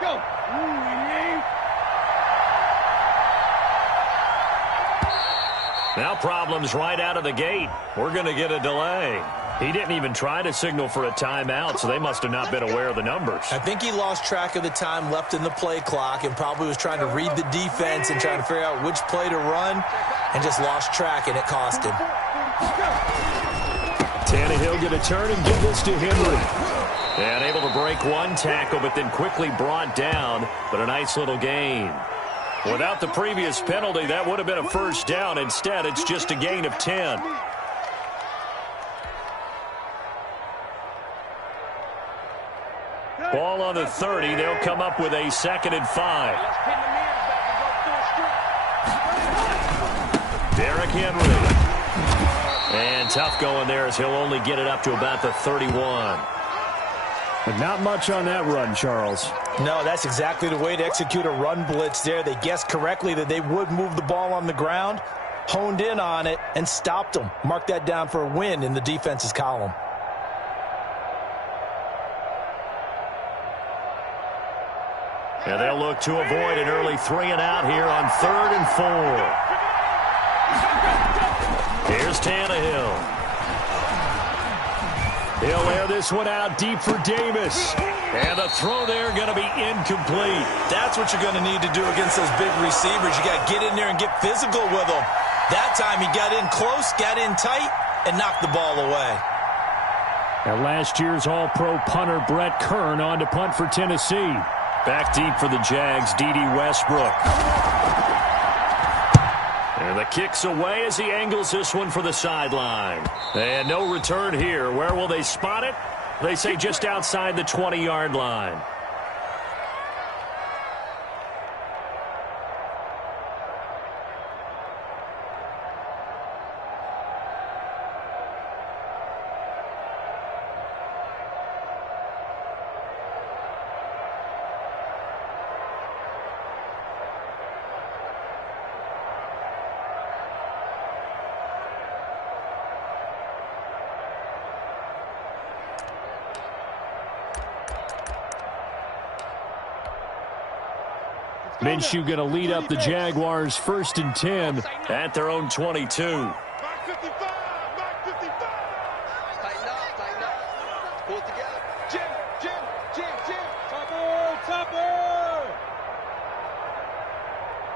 Go. Now problems right out of the gate. We're going to get a delay. He didn't even try to signal for a timeout, so they must have not been aware of the numbers. I think he lost track of the time left in the play clock and probably was trying to read the defense and trying to figure out which play to run and just lost track, and it cost him. Tannehill going to turn and give this to Henry. And able to break one tackle, but then quickly brought down, but a nice little gain. Without the previous penalty, that would have been a first down. Instead, it's just a gain of 10. Ball on the 30. They'll come up with a 2nd and 5. Derrick Henry. And tough going there as he'll only get it up to about the 31. But not much on that run, Charles. No, that's exactly the way to execute a run blitz there. They guessed correctly that they would move the ball on the ground, honed in on it, and stopped them. Mark that down for a win in the defense's column. And they'll look to avoid an early 3 and out here on 3rd and 4. Here's Tannehill. He'll air this one out deep for Davis. And the throw there going to be incomplete. That's what you're going to need to do against those big receivers. You got to get in there and get physical with them. That time he got in close, got in tight, and knocked the ball away. Now last year's All-Pro punter Brett Kern on to punt for Tennessee. Back deep for the Jags, D.D. Westbrook. And the kick's away as he angles this one for the sideline. And no return here. Where will they spot it? They say just outside the 20-yard line. Minshew going to lead up the Jaguars 1st and 10 at their own 22.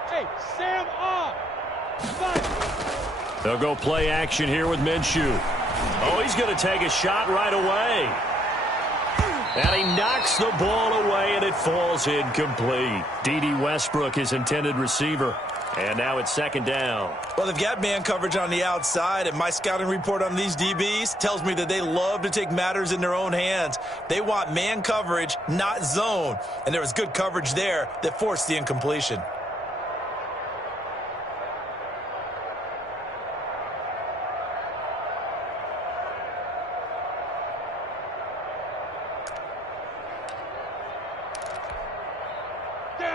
Hey, Sam off. They'll go play action here with Minshew. Oh, he's going to take a shot right away. And he knocks the ball away, and it falls incomplete. D.D. Westbrook, his intended receiver. And now it's 2nd down. Well, they've got man coverage on the outside, and my scouting report on these DBs tells me that they love to take matters in their own hands. They want man coverage, not zone. And there was good coverage there that forced the incompletion.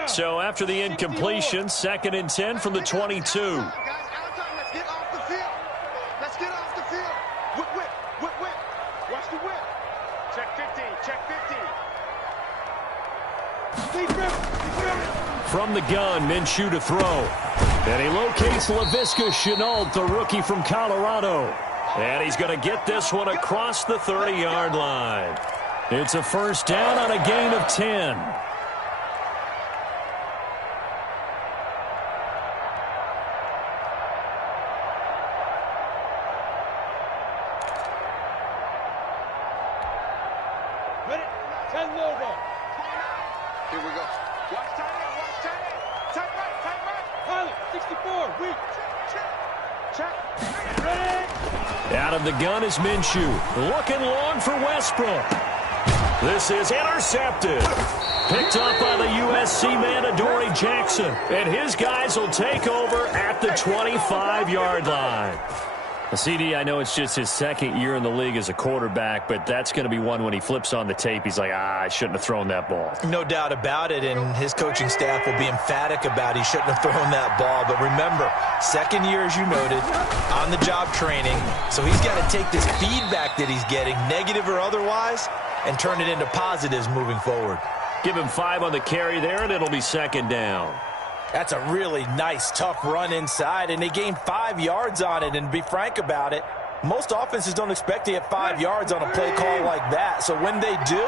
So after the incompletion, 2nd and 10 from the 22. Let's get off the field. Let's get off the field. Whip. Watch the whip. Check 15. From the gun, Minshew to throw. And he locates Laviska Shenault, the rookie from Colorado. And he's going to get this one across the 30-yard line. It's a first down on a gain of 10. Here we go. Watch tight end. Tight right. Pilot, 64, weak. Check. Ready. Out of the gun is Minshew. Looking long for Westbrook. This is intercepted. Picked up by the USC man, Adoree Jackson. And his guys will take over at the 25-yard line. CD, I know it's just his 2nd year in the league as a quarterback, but that's going to be one when he flips on the tape. He's like, I shouldn't have thrown that ball. No doubt about it, and his coaching staff will be emphatic about he shouldn't have thrown that ball. But remember, 2nd year, as you noted, on-the-job training, so he's got to take this feedback that he's getting, negative or otherwise, and turn it into positives moving forward. Give him 5 on the carry there, and it'll be second down. That's a really nice, tough run inside, and they gained 5 yards on it. And to be frank about it, most offenses don't expect to get 5 yards on a play call like that. So when they do,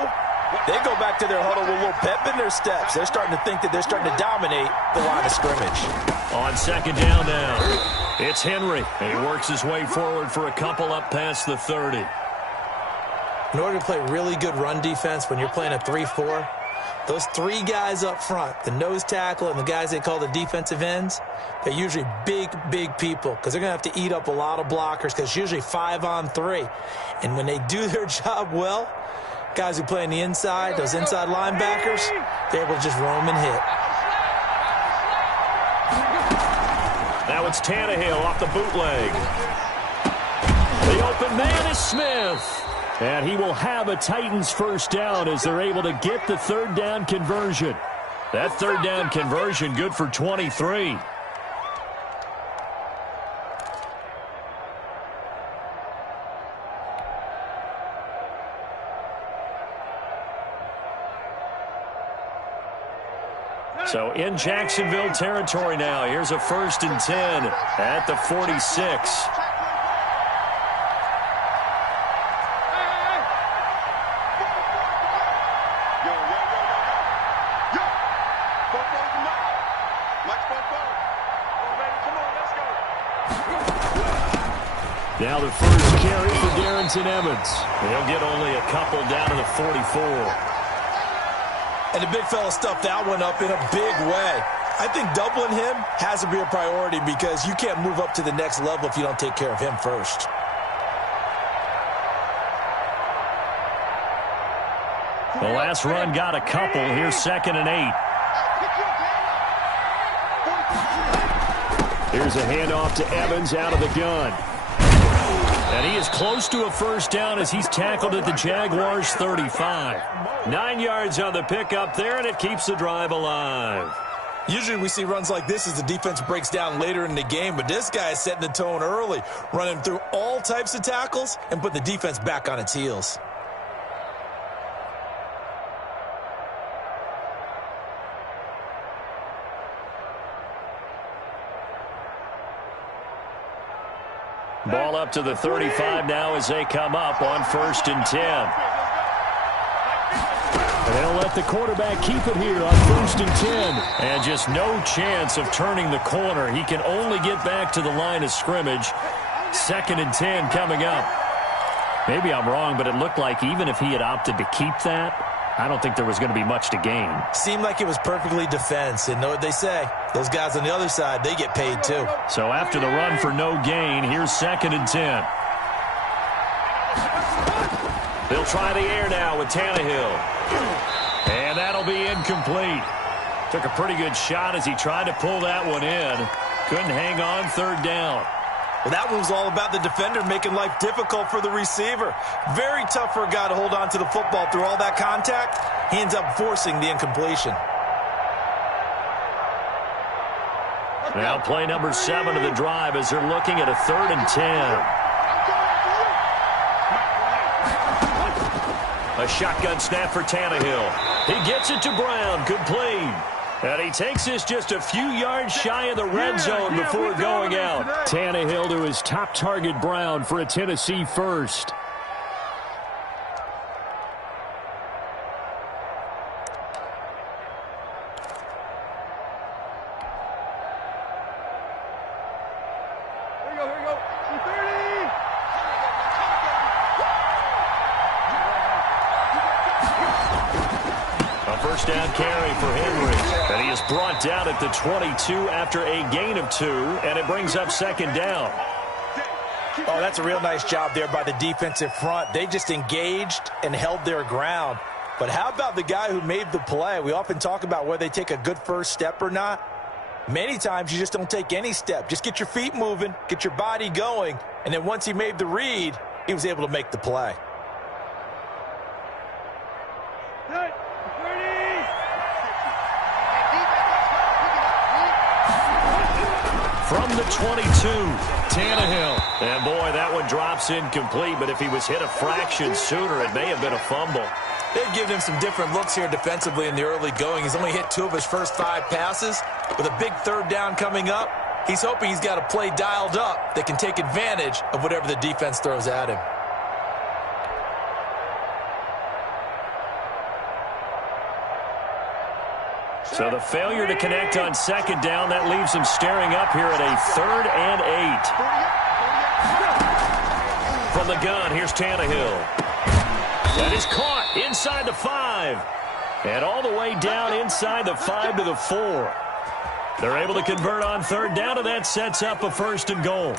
they go back to their huddle with a little pep in their steps. They're starting to think that they're starting to dominate the line of scrimmage. On second down now, it's Henry. And he works his way forward for a couple up past the 30. In order to play really good run defense when you're playing a 3-4, those 3 guys up front, the nose tackle and the guys they call the defensive ends, they're usually big, big people because they're going to have to eat up a lot of blockers because it's usually 5 on 3. And when they do their job well, guys who play on the inside, those inside linebackers, they're able to just roam and hit. Now it's Tannehill off the bootleg. The open man is Smith. And he will have a Titans first down as they're able to get the third down conversion. That third down conversion good for 23. So in Jacksonville territory now. Here's a 1st and 10 at the 46. Now the first carry for Darrington Evans. He'll get only a couple down to the 44. And the big fella stuffed that one up in a big way. I think doubling him has to be a priority because you can't move up to the next level if you don't take care of him first. The last run got a couple. Here's 2nd and 8. Here's a handoff to Evans out of the gun. And he is close to a first down as he's tackled at the Jaguars' 35. 9 yards on the pickup there, and it keeps the drive alive. Usually we see runs like this as the defense breaks down later in the game, but this guy is setting the tone early, running through all types of tackles and put the defense back on its heels. Ball up to the 35 now as they come up on 1st and 10. And they'll let the quarterback keep it here on 1st and 10. And just no chance of turning the corner. He can only get back to the line of scrimmage. 2nd and 10 coming up. Maybe I'm wrong, but it looked like even if he had opted to keep that, I don't think there was going to be much to gain. Seemed like it was perfectly defense. And know what they say? Those guys on the other side, they get paid too. So after the run for no gain, here's 2nd and 10. They'll try the air now with Tannehill. And that'll be incomplete. Took a pretty good shot as he tried to pull that one in. Couldn't hang on 3rd down. Well, that one was all about the defender making life difficult for the receiver. Very tough for a guy to hold on to the football through all that contact. He ends up forcing the incompletion. Now play number 7 of the drive as they're looking at a 3rd and 10. A shotgun snap for Tannehill. He gets it to Brown. Good play. And he takes this just a few yards shy of the red zone before going out. Tannehill to his top target, Brown, for a Tennessee first. Here we go. 30. A first down carry for Henry. And he is brought down at the 22 after a gain of 2, and it brings up 2nd down. Oh, that's a real nice job there by the defensive front. They just engaged and held their ground. But how about the guy who made the play? We often talk about whether they take a good first step or not. Many times you just don't take any step. Just get your feet moving, get your body going, and then once he made the read, he was able to make the play. From the 22, Tannehill. And boy, that one drops incomplete, but if he was hit a fraction sooner, it may have been a fumble. They've given him some different looks here defensively in the early going. He's only hit 2 of his first 5 passes. With a big 3rd down coming up, he's hoping he's got a play dialed up that can take advantage of whatever the defense throws at him. So the failure to connect on 2nd down, that leaves him staring up here at a 3rd and 8. From the gun, here's Tannehill. That is caught inside the 5. And all the way down inside the 5 to the 4. They're able to convert on 3rd down, and that sets up a 1st and goal.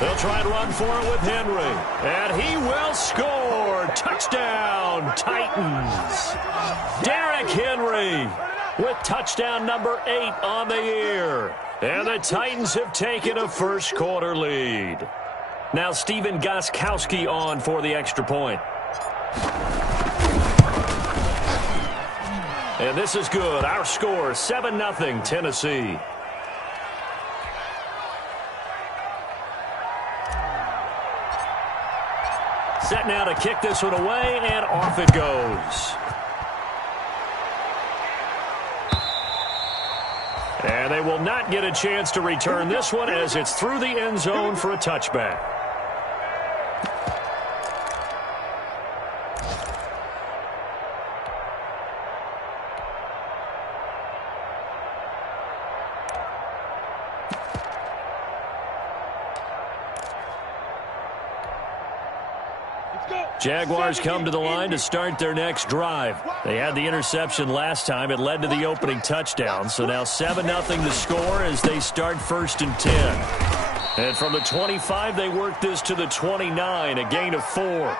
They'll try to run for it with Henry. And he will score. Touchdown, Titans. Derrick Henry with touchdown number 8 on the year. And the Titans have taken a first-quarter lead. Now Steven Gostkowski on for the extra point. And this is good. Our score, 7-0 Tennessee. Set now to kick this one away, and off it goes. And they will not get a chance to return this one as it's through the end zone for a touchback. Jaguars come to the line to start their next drive. They had the interception last time. It led to the opening touchdown. So now 7-0 the score as they start 1st and 10. And from the 25, they work this to the 29, a gain of 4.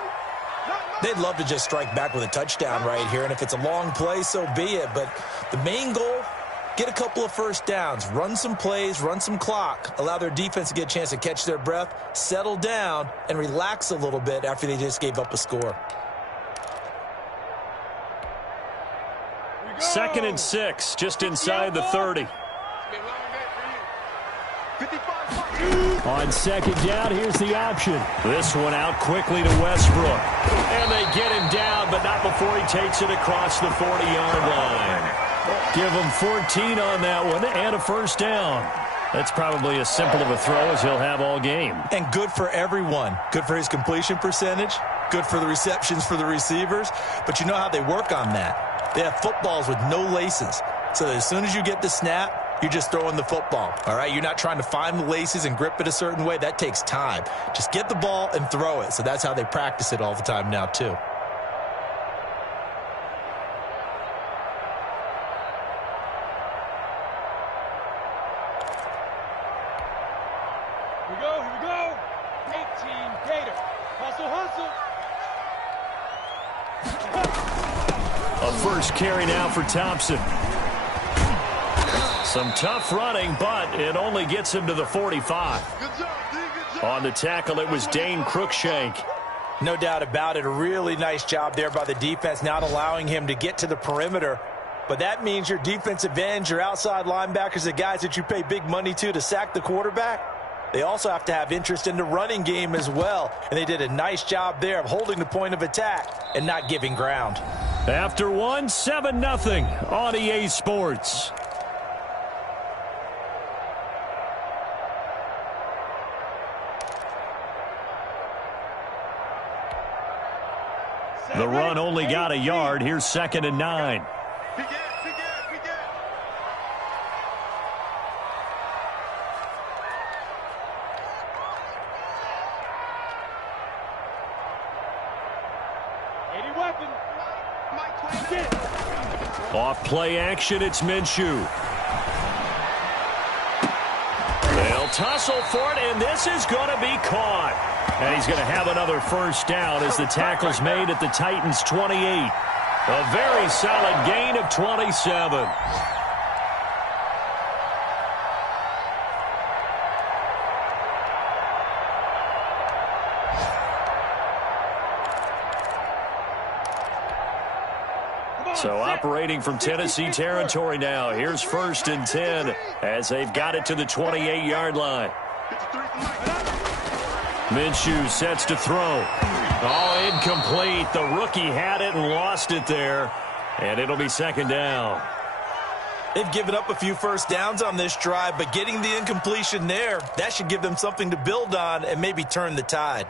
They'd love to just strike back with a touchdown right here, and if it's a long play, so be it. But the main goal, get a couple of 1st downs, run some plays, run some clock, allow their defense to get a chance to catch their breath, settle down, and relax a little bit after they just gave up a score. 2nd and 6, just inside the 30. On 2nd down, here's the option. This one out quickly to Westbrook. And they get him down, but not before he takes it across the 40-yard line. Give him 14 on that one and a 1st down. That's probably as simple of a throw as he'll have all game. And good for everyone. Good for his completion percentage. Good for the receptions for the receivers. But you know how they work on that. They have footballs with no laces. So as soon as you get the snap, you're just throwing the football. All right? You're not trying to find the laces and grip it a certain way. That takes time. Just get the ball and throw it. So that's how they practice it all the time now, too. Here we go. 18 Gator. Hustle. A first carry now for Thompson. Some tough running, but it only gets him to the 45. On the tackle, it was Dane Cruikshank. No doubt about it. A really nice job there by the defense, not allowing him to get to the perimeter. But that means your defensive ends, your outside linebackers, the guys that you pay big money to sack the quarterback, they also have to have interest in the running game as well. And they did a nice job there of holding the point of attack and not giving ground. After one, 7-0 on EA Sports. The run only got a yard. Here's 2nd and 9. Off play action, it's Minshew. They'll tussle for it, and this is going to be caught. And he's going to have another 1st down as the tackle's made at the Titans' 28. A very solid gain of 27. So operating from Tennessee territory now. Here's 1st and 10 as they've got it to the 28-yard line. Minshew sets to throw. Oh, incomplete. The rookie had it and lost it there. And it'll be 2nd down. They've given up a few first downs on this drive, but getting the incompletion there, that should give them something to build on and maybe turn the tide.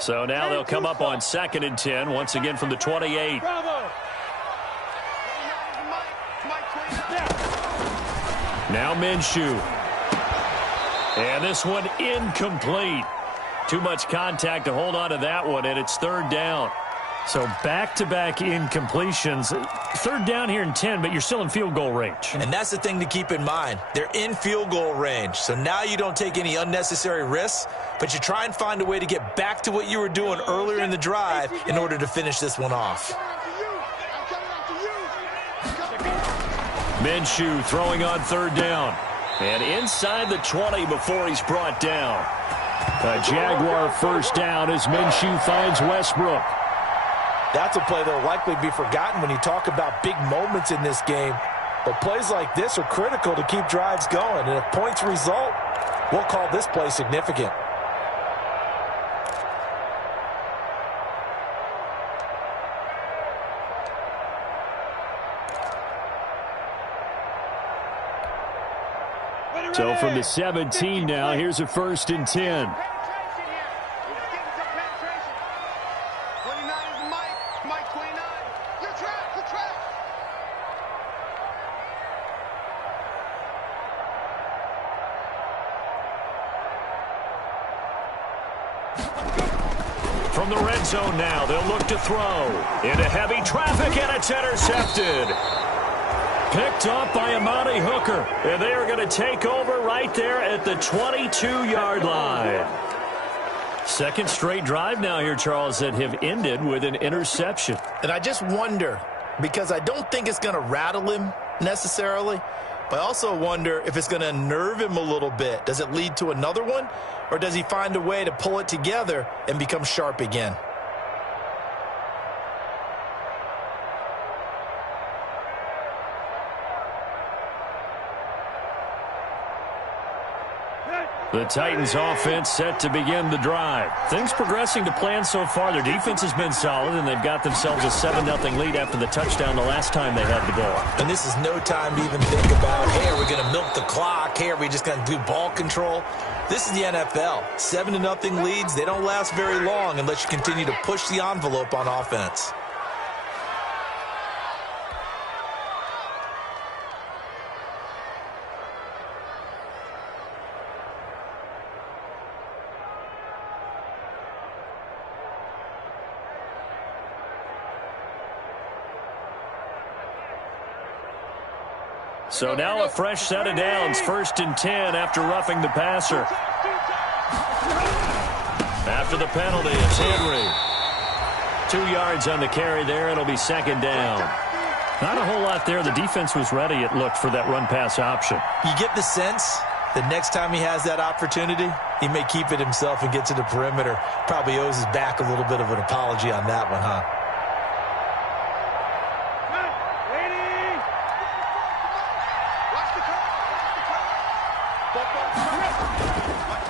So now they'll come up on 2nd and 10, once again from the 28. Now Minshew. And this one incomplete. Too much contact to hold on to that one, and it's 3rd down. So back-to-back incompletions. 3rd down here in 10, but you're still in field goal range. And that's the thing to keep in mind. They're in field goal range. So now you don't take any unnecessary risks, but you try and find a way to get back to what you were doing earlier in the drive in order to finish this one off. Minshew throwing on 3rd down. And inside the 20 before he's brought down. A Jaguar 1st down as Minshew finds Westbrook. That's a play that will likely be forgotten when you talk about big moments in this game. But plays like this are critical to keep drives going. And if points result, we'll call this play significant. So from the 17 now, here's a 1st and 10. From the red zone now, they'll look to throw. Into heavy traffic, and it's intercepted. Picked up by Amani Hooker. And they are going to take over right there at the 22-yard line. 2nd straight drive now here, Charles, that have ended with an interception. And I just wonder, because I don't think it's going to rattle him necessarily, but I also wonder if it's going to unnerve him a little bit. Does it lead to another one? Or does he find a way to pull it together and become sharp again? The Titans offense set to begin the drive. Things progressing to plan so far. Their defense has been solid, and they've got themselves a 7-0 lead after the touchdown the last time they had the ball. And this is no time to even think about, hey, are we going to milk the clock? Hey, are we just going to do ball control? This is the NFL. 7-0 leads, they don't last very long unless you continue to push the envelope on offense. So now a fresh set of downs, 1st and 10 after roughing the passer. After the penalty, it's Henry. 2 yards on the carry there. It'll be 2nd down. Not a whole lot there. The defense was ready, it looked, for that run-pass option. You get the sense that next time he has that opportunity, he may keep it himself and get to the perimeter. Probably owes his back a little bit of an apology on that one, huh?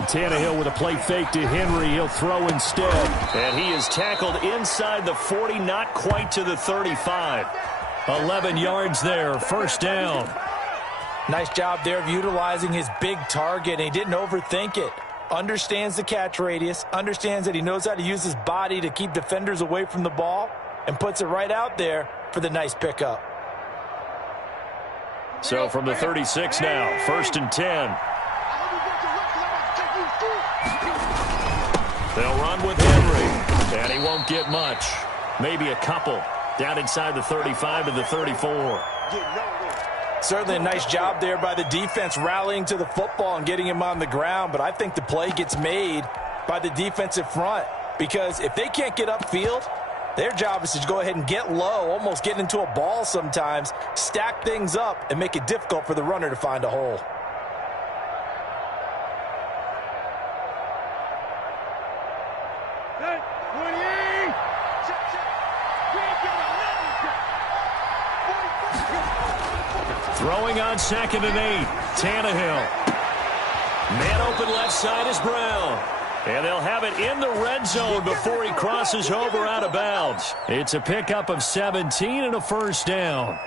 Tannehill with a play fake to Henry. He'll throw instead. And he is tackled inside the 40, not quite to the 35. 11 yards there, 1st down. Nice job there of utilizing his big target, and he didn't overthink it. Understands the catch radius, understands that he knows how to use his body to keep defenders away from the ball, and puts it right out there for the nice pickup. So from the 36 now, 1st and 10. They'll run with Henry, and he won't get much. Maybe a couple. Down inside the 35 to the 34. Certainly a nice job there by the defense rallying to the football and getting him on the ground, but I think the play gets made by the defensive front because if they can't get upfield, their job is to go ahead and get low, almost get into a ball sometimes, stack things up, and make it difficult for the runner to find a hole. Throwing on 2nd and 8. Tannehill. Man open left side is Brown. And they'll have it in the red zone before he crosses over out of bounds. It's a pickup of 17 and a first down.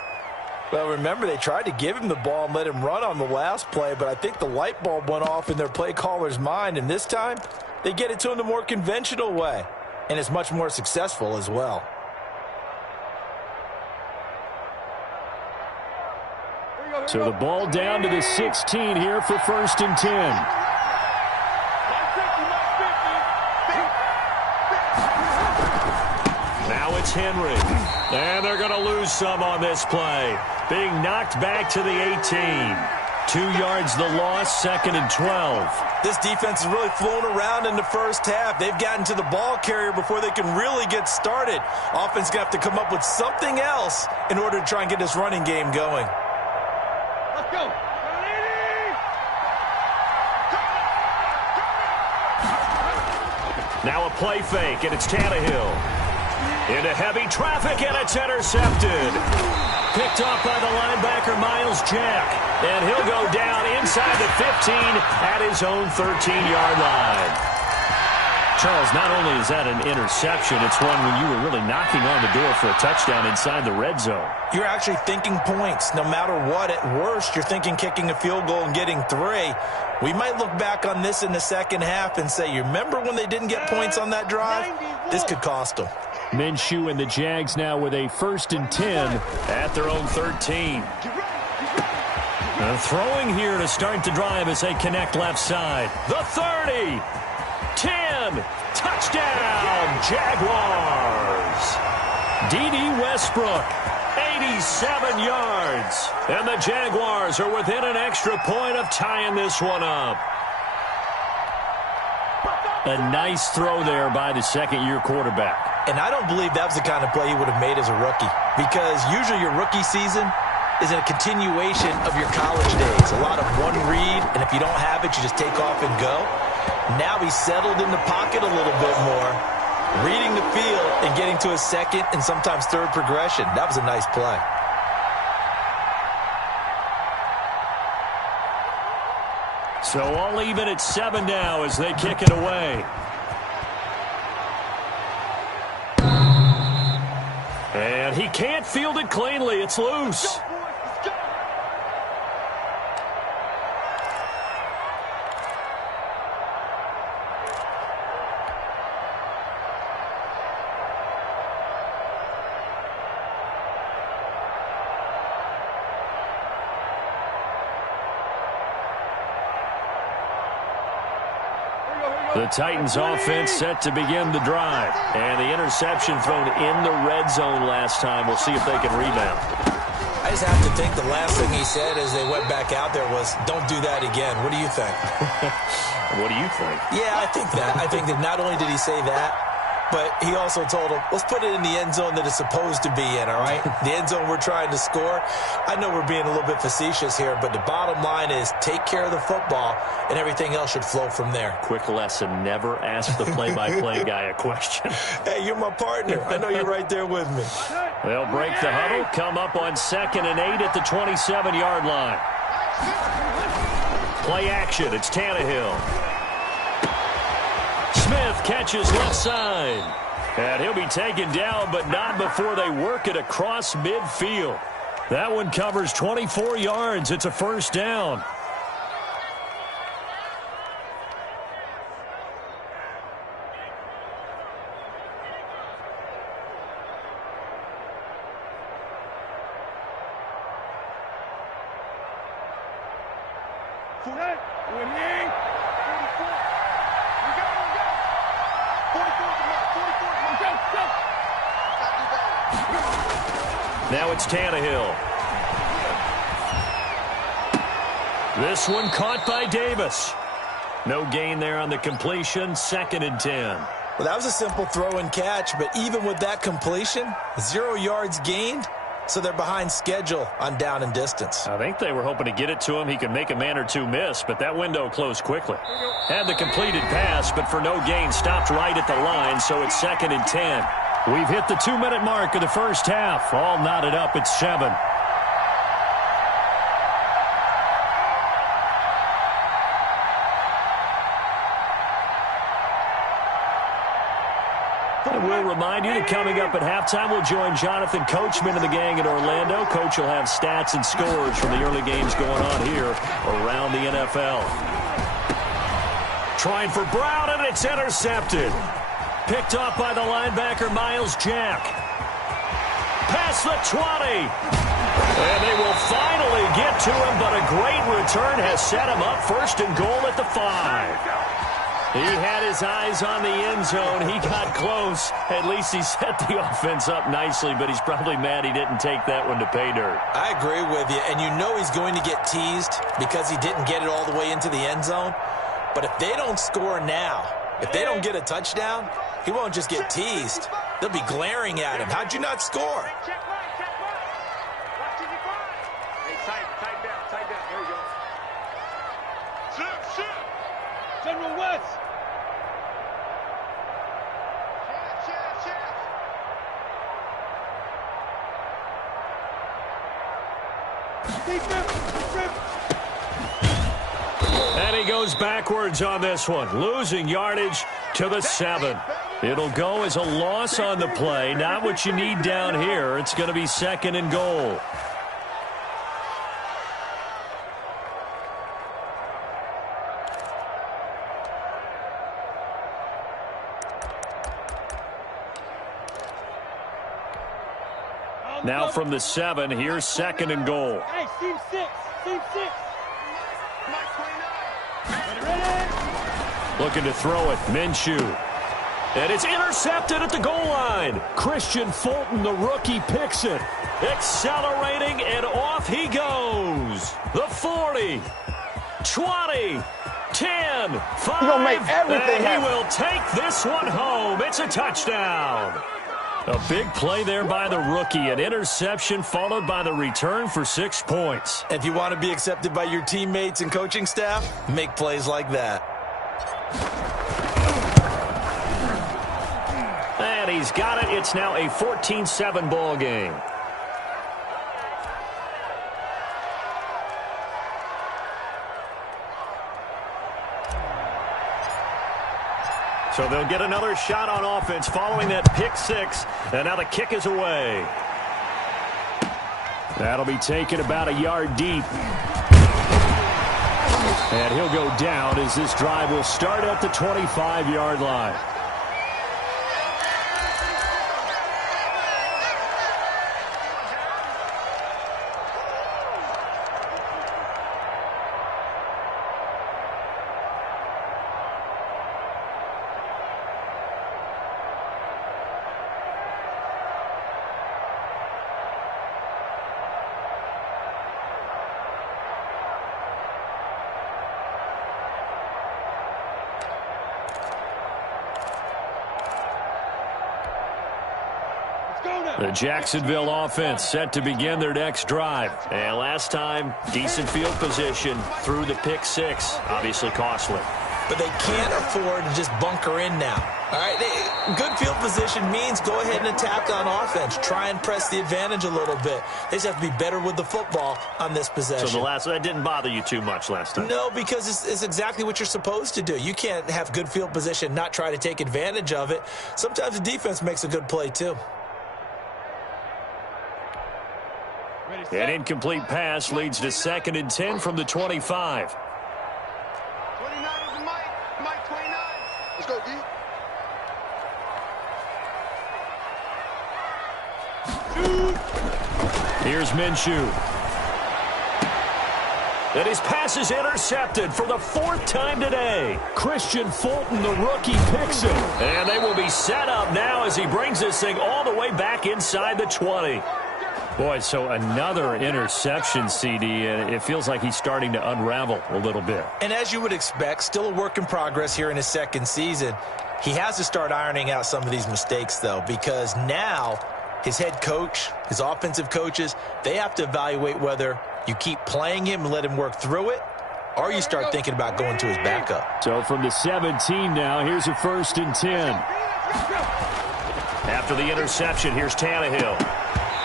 Well, remember, they tried to give him the ball and let him run on the last play, but I think the light bulb went off in their play caller's mind, and this time they get it to him the more conventional way, and it's much more successful as well. So the ball down to the 16 here for 1st and 10. Now it's Henry. And they're going to lose some on this play. Being knocked back to the 18. 2 yards the loss, 2nd and 12. This defense has really flown around in the first half. They've gotten to the ball carrier before they can really get started. Offense going to have to come up with something else in order to try and get this running game going. Let's go. Now a play fake, and it's Tannehill. Into heavy traffic, and it's intercepted. Picked off by the linebacker, Miles Jack. And he'll go down inside the 15 at his own 13-yard line. Charles, not only is that an interception, it's one when you were really knocking on the door for a touchdown inside the red zone. You're actually thinking points. No matter what, at worst, you're thinking kicking a field goal and getting 3. We might look back on this in the second half and say, you remember when they didn't get points on that drive? This could cost them. Minshew and the Jags now with a 1st and 10 at their own 13. Throwing here to start the drive as they connect left side. The 30. 10. Touchdown, Jaguars. D.D. Westbrook, 87 yards. And the Jaguars are within an extra point of tying this one up. A nice throw there by the second-year quarterback. And I don't believe that was the kind of play he would have made as a rookie, because usually your rookie season is a continuation of your college days. A lot of one read, and if you don't have it, you just take off and go. Now he's settled in the pocket a little bit more, reading the field and getting to his second and sometimes third progression. That was a nice play. So all even at 7 now as they kick it away. And he can't field it cleanly. It's loose. The Titans offense set to begin the drive. And the interception thrown in the red zone last time. We'll see if they can rebound. I just have to think the last thing he said as they went back out there was, don't do that again. What do you think? What do you think? Yeah, I think that. I think that not only did he say that, but he also told him, let's put it in the end zone that it's supposed to be in, all right? The end zone we're trying to score. I know we're being a little bit facetious here, but the bottom line is take care of the football, and everything else should flow from there. Quick lesson, never ask the play-by-play guy a question. Hey, you're my partner. I know you're right there with me. They'll break the huddle, come up on 2nd and 8 at the 27-yard line. Play action, it's Tannehill. Smith catches left side. And he'll be taken down, but not before they work it across midfield. That one covers 24 yards. It's a first down. Now it's Tannehill. This one caught by Davis. No gain there on the completion, 2nd and 10. Well, that was a simple throw and catch, but even with that completion, 0 yards gained, so they're behind schedule on down and distance. I think they were hoping to get it to him. He could make a man or two miss, but that window closed quickly. Had the completed pass, but for no gain, stopped right at the line, so it's 2nd and 10. We've hit the 2-minute mark of the first half. All knotted up at 7. We'll remind you that coming up at halftime, we'll join Jonathan Coachman and the gang in Orlando. Coach will have stats and scores from the early games going on here around the NFL. Trying for Brown, and it's intercepted. Picked off by the linebacker, Miles Jack. Past the 20. And they will finally get to him, but a great return has set him up 1st and goal at the 5. He had his eyes on the end zone. He got close. At least he set the offense up nicely, but he's probably mad he didn't take that one to pay dirt. I agree with you, and you know he's going to get teased because he didn't get it all the way into the end zone. But if they don't score now, if they don't get a touchdown, he won't just get teased. They'll be glaring at him. How'd you not score? Check right, check right. Watch till you find. Hey, tighten down. There you go. Shift. General West. Shift. And he goes backwards on this one, losing yardage to the 7. It'll go as a loss on the play. Not what you need down here. It's going to be 2nd and goal. Now from the 7, here's 2nd and goal. Hey, Team 6. Looking to throw it, Minshew. And it's intercepted at the goal line. Christian Fulton, the rookie, picks it. Accelerating, and off he goes. The 40, 20, 10, 5. He's gonna make everything and happen. He will take this one home. It's a touchdown. A big play there by the rookie. An interception followed by the return for 6 points. If you want to be accepted by your teammates and coaching staff, make plays like that. And he's got it. It's now a 14-7 ball game. So they'll get another shot on offense following that pick 6. And now the kick is away. That'll be taken about a yard deep. And he'll go down as this drive will start at the 25-yard line. The Jacksonville offense set to begin their next drive. And last time, decent field position through the pick 6. Obviously costly. But they can't afford to just bunker in now. All right, good field position means go ahead and attack on offense. Try and press the advantage a little bit. They just have to be better with the football on this possession. So that didn't bother you too much last time? No, because it's exactly what you're supposed to do. You can't have good field position, not try to take advantage of it. Sometimes the defense makes a good play too. An incomplete pass leads to 2nd and 10 from the 25. 29 is Mike 29. Let's go, D. Here's Minshew. And his pass is intercepted for the 4th time today. Christian Fulton, the rookie, picks it. And they will be set up now as he brings this thing all the way back inside the 20. Boy, so another interception, CD, and it feels like he's starting to unravel a little bit. And as you would expect, still a work in progress here in his second season. He has to start ironing out some of these mistakes, though, because now his head coach, his offensive coaches, they have to evaluate whether you keep playing him and let him work through it, or you start thinking about going to his backup. So from the 17 now, here's a 1st and 10. After the interception, here's Tannehill.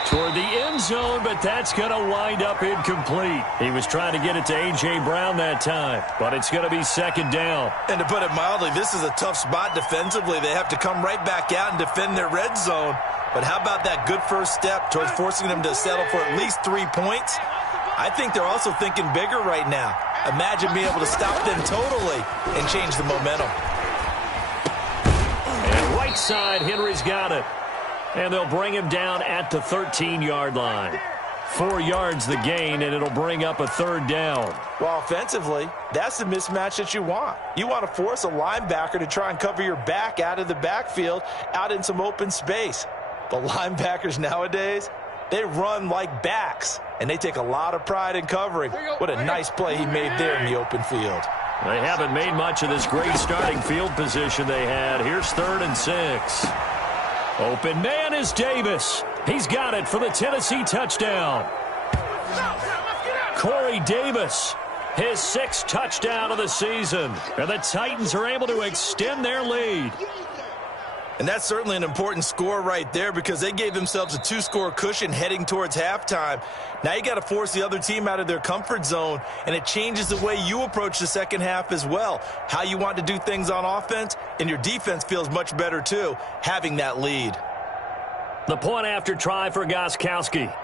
Toward the end zone, but that's going to wind up incomplete. He was trying to get it to A.J. Brown that time, but it's going to be 2nd down. And to put it mildly, this is a tough spot defensively. They have to come right back out and defend their red zone. But how about that good first step towards forcing them to settle for at least 3 points? I think they're also thinking bigger right now. Imagine being able to stop them totally and change the momentum. And right side, Henry's got it. And they'll bring him down at the 13-yard line. 4 yards the gain, and it'll bring up a 3rd down. Well, offensively, that's the mismatch that you want. You want to force a linebacker to try and cover your back out of the backfield, out in some open space. The linebackers nowadays, they run like backs, and they take a lot of pride in covering. What a nice play he made there in the open field. They haven't made much of this great starting field position they had. Here's 3rd and 6. Open man is Davis. He's got it for the Tennessee touchdown. Corey Davis, his 6th touchdown of the season. And the Titans are able to extend their lead. And that's certainly an important score right there because they gave themselves a 2-score cushion heading towards halftime. Now you got to force the other team out of their comfort zone, and it changes the way you approach the second half as well. How you want to do things on offense, and your defense feels much better too, having that lead. The point after try for Gostkowski.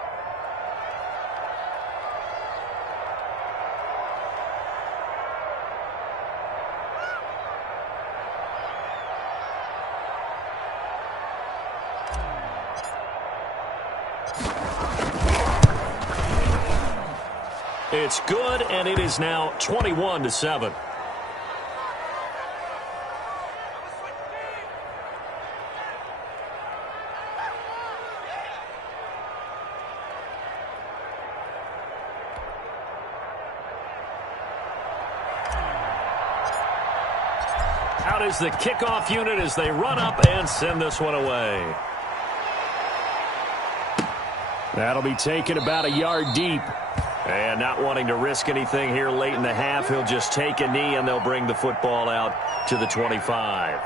It's good, and it is now 21-7. Out is the kickoff unit as they run up and send this one away. That'll be taken about a yard deep. And not wanting to risk anything here late in the half, he'll just take a knee and they'll bring the football out to the 25.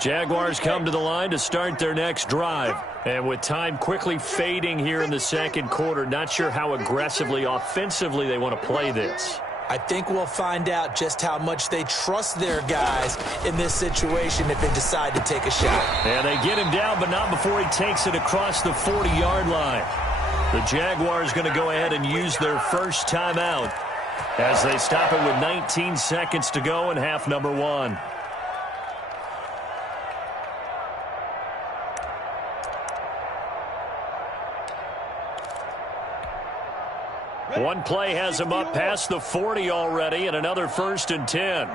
Jaguars come to the line to start their next drive. And with time quickly fading here in the second quarter, not sure how aggressively, offensively they want to play this. I think we'll find out just how much they trust their guys in this situation if they decide to take a shot. And they get him down, but not before he takes it across the 40-yard line. The Jaguars going to go ahead and use their first timeout as they stop it with 19 seconds to go in half number 1. One play has him up past the 40 already, and another 1st and 10.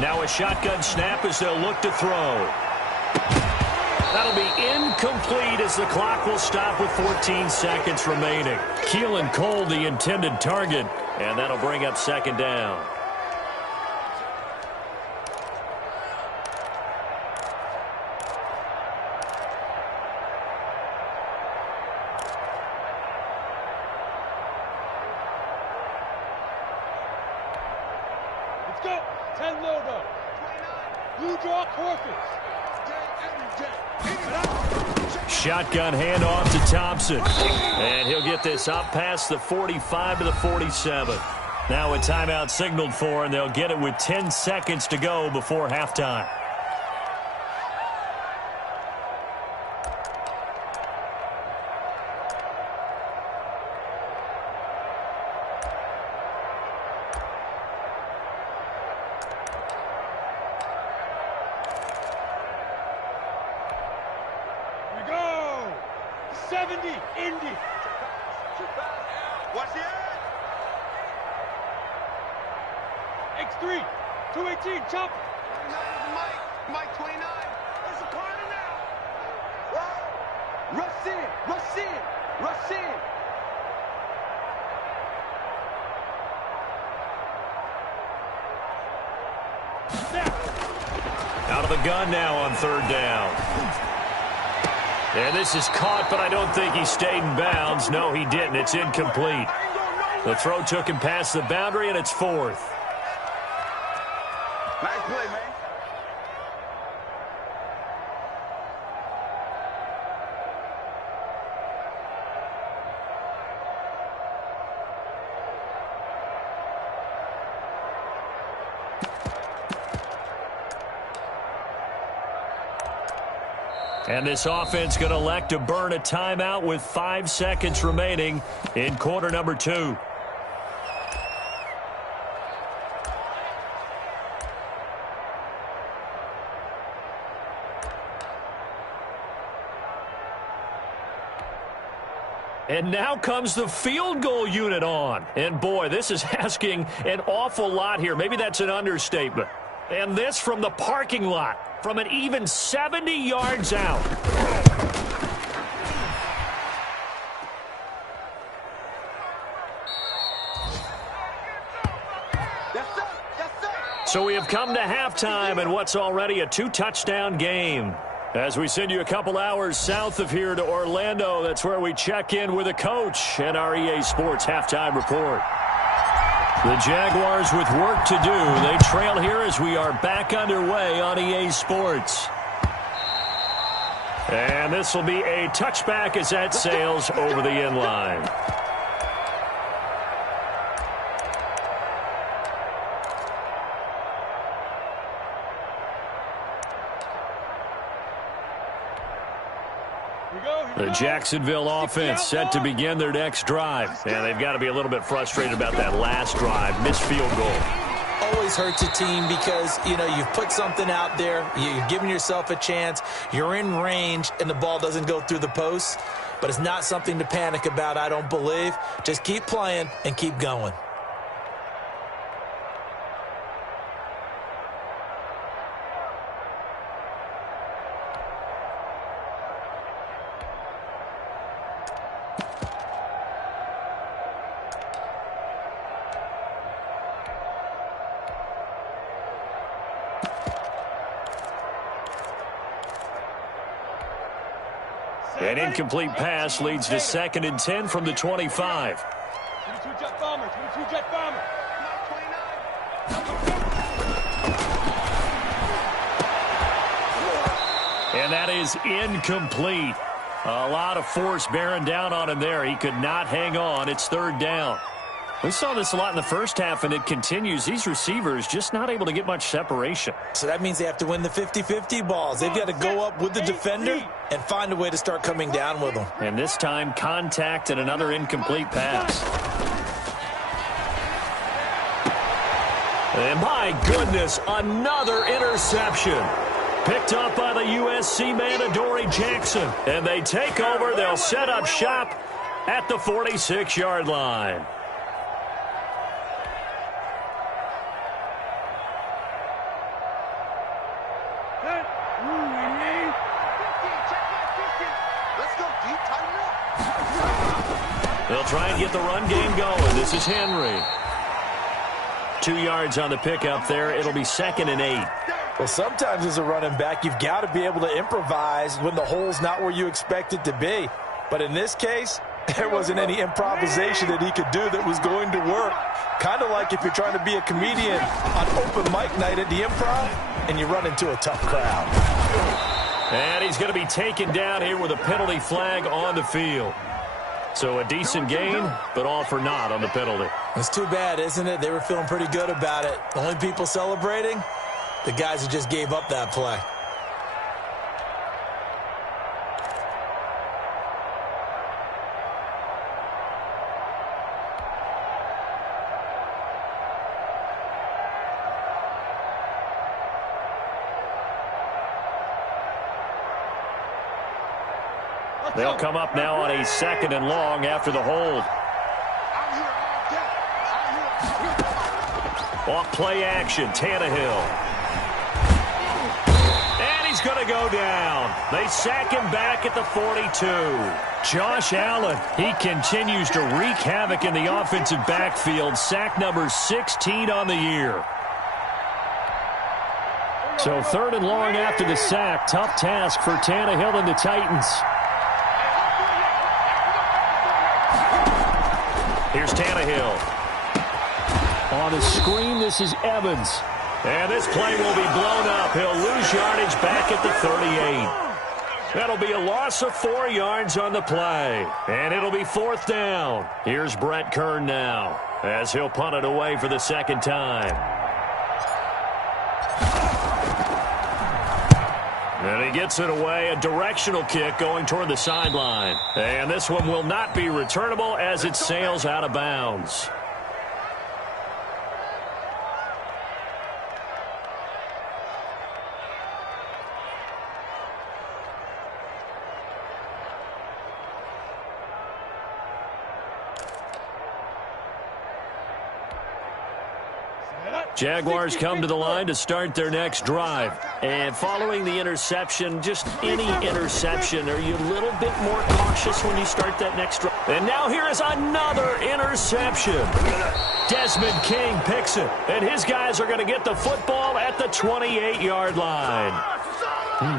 Now a shotgun snap as they'll look to throw. That'll be incomplete as the clock will stop with 14 seconds remaining. Keelan Cole, the intended target, and that'll bring up 2nd down. Shotgun handoff to Thompson. And he'll get this up past the 45 to the 47. Now a timeout signaled for, and they'll get it with 10 seconds to go before halftime. 70, Indy. Watch the edge. X3, 218, chop. Mike 29. There's a corner now. Rush in, rush in, rush in. Out of the gun now on third down. And this is caught, but I don't think he stayed in bounds. No, he didn't. It's incomplete. The throw took him past the boundary, and it's fourth. Nice play, man. And this offense going to elect to burn a timeout with 5 seconds remaining in quarter number 2. And now comes the field goal unit on. And boy, this is asking an awful lot here. Maybe that's an understatement. And this from the parking lot, from an even 70 yards out. So we have come to halftime in what's already a 2-touchdown game. As we send you a couple hours south of here to Orlando, that's where we check in with a coach and our EA Sports halftime report. The Jaguars with work to do. They trail here as we are back underway on EA Sports. And this will be a touchback as that sails over the end line. The Jacksonville offense set to begin their next drive. And they've got to be a little bit frustrated about that last drive. Missed field goal. Always hurts a team because, you know, you've put something out there. You've given yourself a chance. You're in range, and the ball doesn't go through the posts. But it's not something to panic about, I don't believe. Just keep playing and keep going. An incomplete pass leads to 2nd and 10 from the 25. 22 jet bomber, 22 jet bomber. And that is incomplete. A lot of force bearing down on him there. He could not hang on. It's 3rd down. We saw this a lot in the first half, and it continues. These receivers just not able to get much separation. So that means they have to win the 50-50 balls. They've got to go up with the defender and find a way to start coming down with them. And this time, contact and another incomplete pass. And my goodness, another interception. Picked up by the USC man, Adoree Jackson. And they take over. They'll set up shop at the 46-yard line. They'll try and get the run game going. This is Henry. 2 yards on the pickup there. It'll be 2nd and 8. Well, sometimes as a running back, you've got to be able to improvise when the hole's not where you expect it to be. But in this case, there wasn't any improvisation that he could do that was going to work. Kind of like if you're trying to be a comedian on open mic night at the Improv and you run into a tough crowd. And he's going to be taken down here with a penalty flag on the field. So a decent gain, but all for naught on the penalty. It's too bad, isn't it? They were feeling pretty good about it. The only people celebrating, the guys who just gave up that play. They'll come up now on a 2nd and long after the hold. Off play action, Tannehill. And he's going to go down. They sack him back at the 42. Josh Allen, he continues to wreak havoc in the offensive backfield. Sack number 16 on the year. So 3rd and long after the sack. Tough task for Tannehill and the Titans. Here's Tannehill. On the screen, this is Evans. And this play will be blown up. He'll lose yardage back at the 38. That'll be a loss of 4 yards on the play. And it'll be 4th down. Here's Brett Kern now as he'll punt it away for the 2nd time. And he gets it away, a directional kick going toward the sideline. And this one will not be returnable as it sails out of bounds. Jaguars come to the line to start their next drive. And following the interception, just any interception, are you a little bit more cautious when you start that next drive? And now here is another interception. Desmond King picks it, and his guys are going to get the football at the 28-yard line.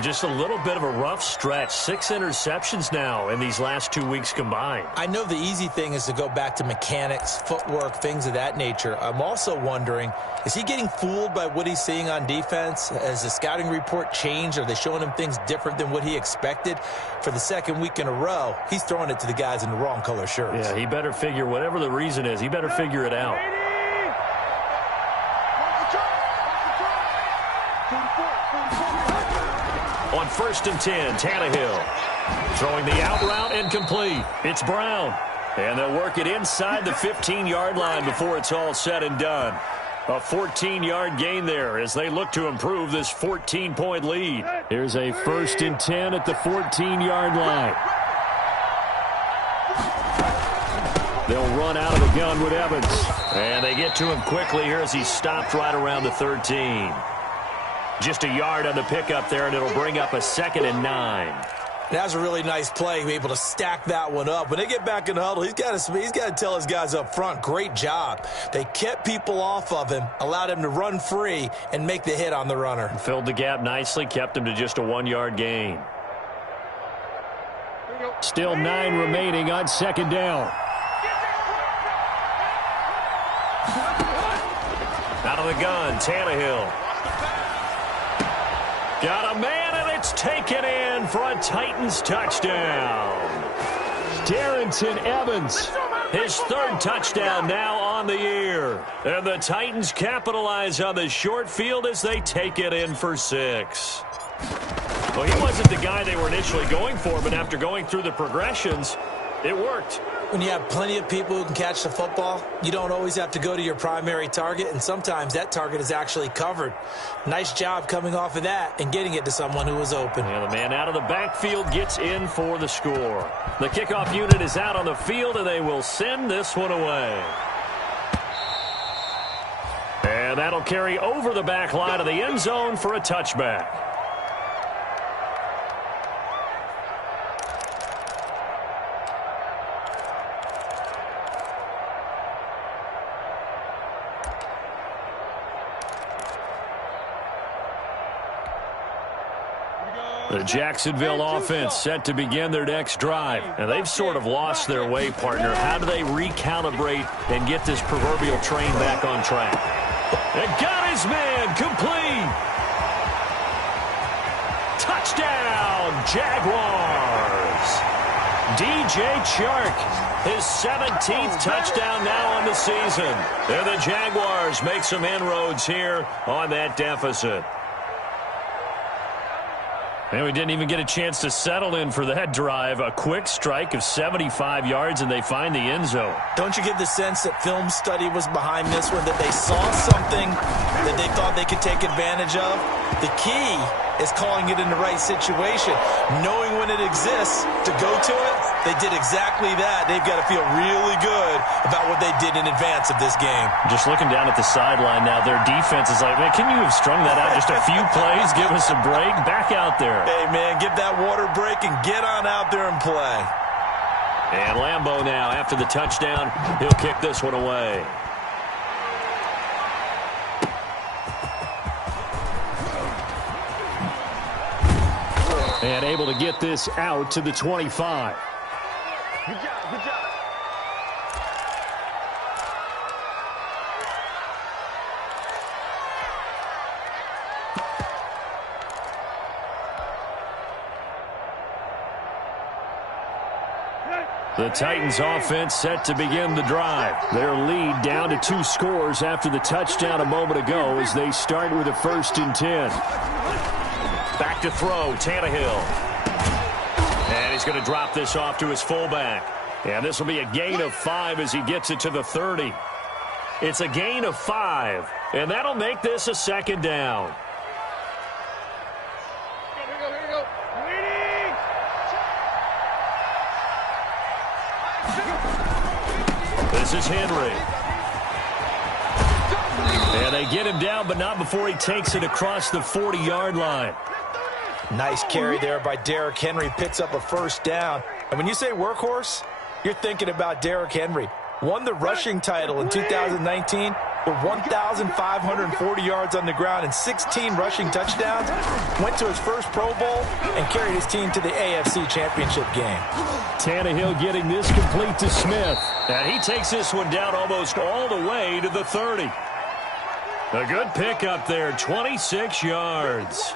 Just a little bit of a rough stretch. 6 interceptions now in these last 2 weeks combined. I know the easy thing is to go back to mechanics, footwork, things of that nature. I'm also wondering, is he getting fooled by what he's seeing on defense? Has the scouting report changed? Are they showing him things different than what he expected? For the 2nd week in a row, he's throwing it to the guys in the wrong color shirts. Yeah, he better figure, whatever the reason is, he better figure it out. On 1st and 10, Tannehill throwing the out route incomplete. It's Brown. And they'll work it inside the 15-yard line before it's all said and done. A 14-yard gain there as they look to improve this 14-point lead. Here's a 1st and 10 at the 14-yard line. They'll run out of the gun with Evans. And they get to him quickly here as he's stopped right around the 13. Just a yard on the pickup there, and it'll bring up a 2nd and 9. That was a really nice play, able to stack that one up. When they get back in the huddle, he's got to tell his guys up front, great job. They kept people off of him, allowed him to run free, and make the hit on the runner. Filled the gap nicely, kept him to just a 1-yard gain. Still 9 remaining on 2nd down. Out of the gun, Tannehill. Got a man, and it's taken in for a Titans touchdown. Darrington Evans, his 3rd touchdown now on the year. And the Titans capitalize on the short field as they take it in for 6. Well, he wasn't the guy they were initially going for, but after going through the progressions, it worked. When you have plenty of people who can catch the football, you don't always have to go to your primary target, and sometimes that target is actually covered. Nice job coming off of that and getting it to someone who was open. And the man out of the backfield gets in for the score. The kickoff unit is out on the field, and they will send this one away. And that'll carry over the back line of the end zone for a touchback. The Jacksonville offense set to begin their next drive. And they've sort of lost their way, partner. How do they recalibrate and get this proverbial train back on track? And got his man complete. Touchdown, Jaguars. DJ Chark, his 17th touchdown now on the season. And the Jaguars make some inroads here on that deficit. And we didn't even get a chance to settle in for that drive. A quick strike of 75 yards, and they find the end zone. Don't you get the sense that film study was behind this one, that they saw something that they thought they could take advantage of? The key is calling it in the right situation. Knowing when it exists to go to it, they did exactly that. They've got to feel really good about what they did in advance of this game. Just looking down at the sideline now, their defense is like, man, can you have strung that out just a few plays? Give us a break. Back out there. Hey, man, give that water break and get on out there and play. And Lambeau now, after the touchdown, he'll kick this one away. And able to get this out to the 25. Good job, good job. The Titans offense set to begin the drive. Their lead down to 2 scores after the touchdown a moment ago as they start with a 1st and 10. Back to throw, Tannehill. And he's going to drop this off to his fullback. And this will be a gain of 5 as he gets it to the 30. It's a gain of 5, and that'll make this a 2nd down. Here we go. Waiting! This is Henry. And they get him down, but not before he takes it across the 40-yard line. Nice carry there by Derrick Henry. Picks up a 1st down. And when you say workhorse, you're thinking about Derrick Henry. Won the rushing title in 2019 with 1,540 yards on the ground and 16 rushing touchdowns. Went to his first Pro Bowl and carried his team to the AFC Championship game. Tannehill getting this complete to Smith. And he takes this one down almost all the way to the 30. A good pickup there, 26 yards.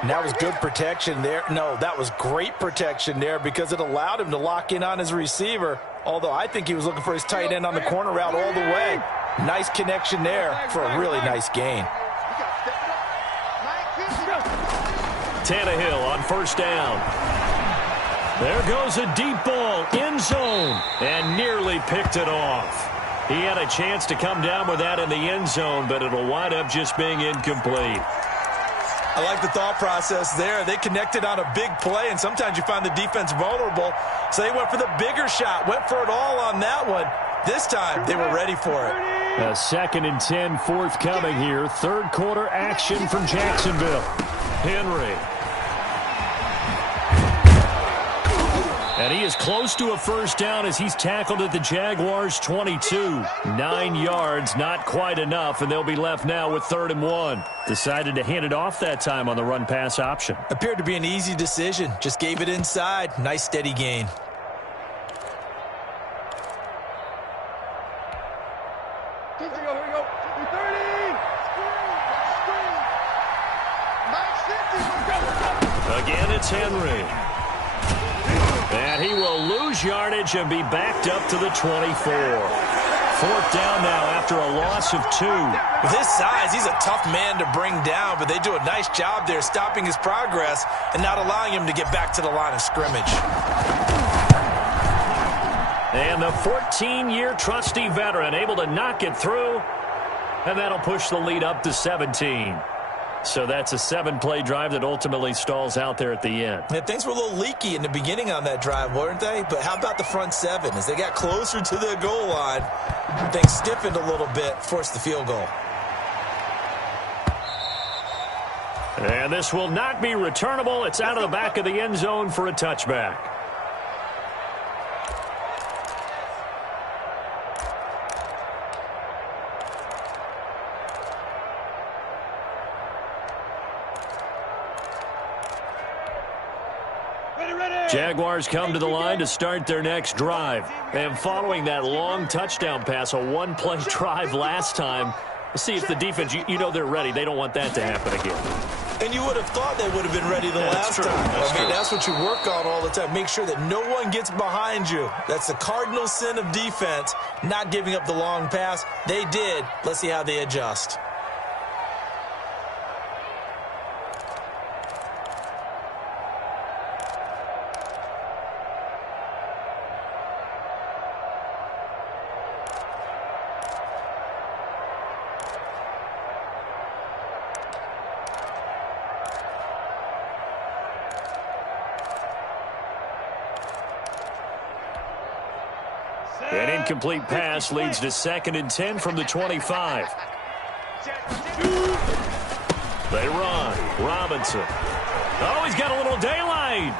And that was good protection there. No, that was great protection there because it allowed him to lock in on his receiver. Although I think he was looking for his tight end on the corner route all the way. Nice connection there for a really nice gain. Tannehill on 1st down. There goes a deep ball, end zone, and nearly picked it off. He had a chance to come down with that in the end zone, but it'll wind up just being incomplete. I like the thought process there. They connected on a big play, and sometimes you find the defense vulnerable. So they went for the bigger shot, went for it all on that one. This time, they were ready for it. A 2nd and 10 forthcoming here. 3rd quarter action from Jacksonville. Henry. And he is close to a 1st down as he's tackled at the Jaguars' 22. 9 yards, not quite enough, and they'll be left now with 3rd and 1. Decided to hand it off that time on the run-pass option. Appeared to be an easy decision. Just gave it inside. Nice, steady gain. Here we go. 30. Again, it's Henry. And he will lose yardage and be backed up to the 24. 4th down now after a loss of 2. With his size, he's a tough man to bring down, but they do a nice job there stopping his progress and not allowing him to get back to the line of scrimmage. And the 14-year trusty veteran able to knock it through, and that'll push the lead up to 17. So that's a 7-play drive that ultimately stalls out there at the end. Yeah, things were a little leaky in the beginning on that drive, weren't they? But how about the front 7? As they got closer to the goal line, things stiffened a little bit, forced the field goal. And this will not be returnable. It's out of the back of the end zone for a touchback. Jaguars come to the line to start their next drive. And following that long touchdown pass, a 1-play drive last time, see if the defense, you know they're ready. They don't want that to happen again. And you would have thought they would have been ready the last time. That's what you work on all the time. Make sure that no one gets behind you. That's the cardinal sin of defense, not giving up the long pass. They did. Let's see how they adjust. An incomplete pass leads to 2nd and 10 from the 25. They run. Robinson. Oh, he's got a little daylight.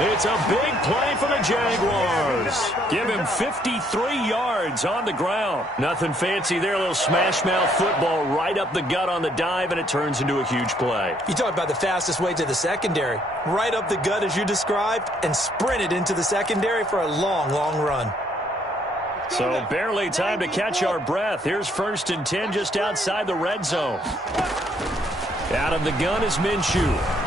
It's a big play for the Jaguars. Give him 53 yards on the ground. Nothing fancy there. A little smash-mouth football right up the gut on the dive, and it turns into a huge play. You talk about the fastest way to the secondary. Right up the gut as you described and sprinted into the secondary for a long, long run. So barely time to catch our breath. Here's 1st and 10 just outside the red zone. Out of the gun is Minshew.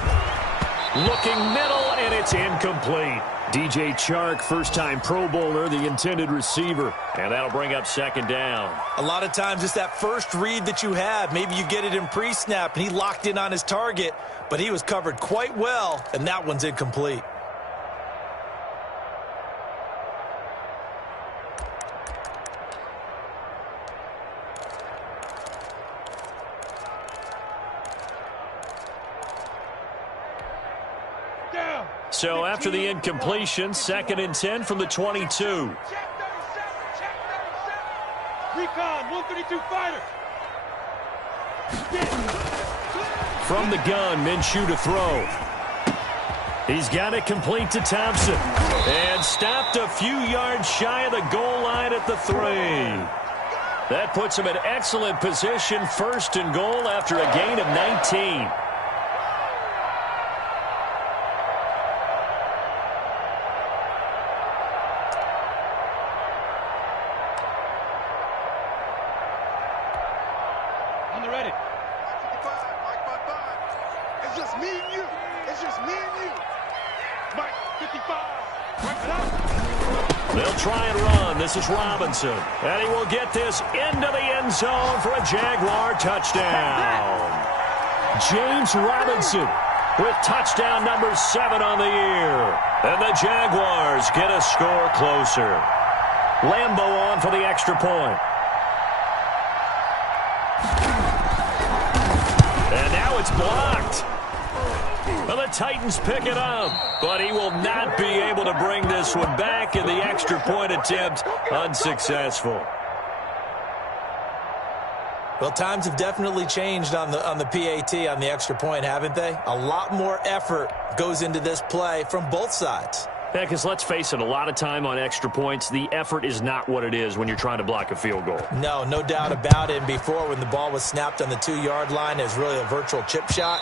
Looking middle, and it's incomplete. DJ Chark, first-time Pro Bowler, the intended receiver. And that'll bring up 2nd down. A lot of times it's that first read that you have. Maybe you get it in pre-snap, and he locked in on his target, but he was covered quite well, and that one's incomplete. So after the incompletion, 2nd and 10 from the 22. Check 37. Recon, 132 fighter. From the gun, Minshew to throw. He's got it complete to Thompson. And stopped a few yards shy of the goal line at the 3. That puts him in excellent position, 1st and goal after a gain of 19. They'll try and run. This is Robinson. And he will get this into the end zone for a Jaguar touchdown. James Robinson with touchdown number 7 on the year. And the Jaguars get a score closer. Lambo on for the extra point. And now it's blocked. Well, the Titans pick it up, but he will not be able to bring this one back, and the extra point attempt unsuccessful. Well, times have definitely changed on the PAT, on the extra point, haven't they? A lot more effort goes into this play from both sides. Yeah, because let's face it, a lot of time on extra points, the effort is not what it is when you're trying to block a field goal. No doubt about it. And before, when the ball was snapped on the 2-yard line, it was really a virtual chip shot.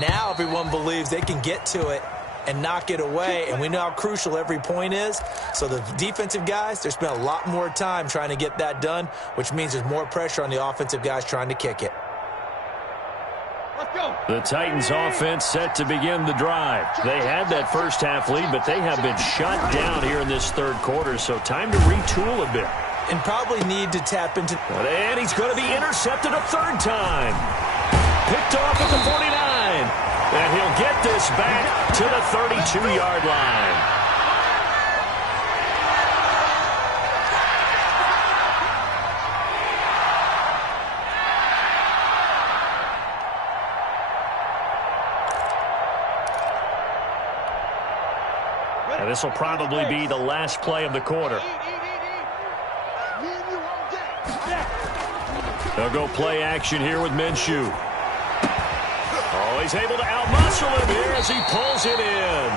Now everyone believes they can get to it and knock it away, and we know how crucial every point is. So the defensive guys, they spent a lot more time trying to get that done, which means there's more pressure on the offensive guys trying to kick it. The Titans offense set to begin the drive. They had that first half lead, but they have been shut down here in this 3rd quarter, so time to retool a bit. And probably need to tap into... And he's going to be intercepted a 3rd time. Picked off at the 49. And he'll get this back to the 32-yard line. And this will probably be the last play of the quarter. They'll go play action here with Minshew. Oh, he's able to outmuscle him here as he pulls it in.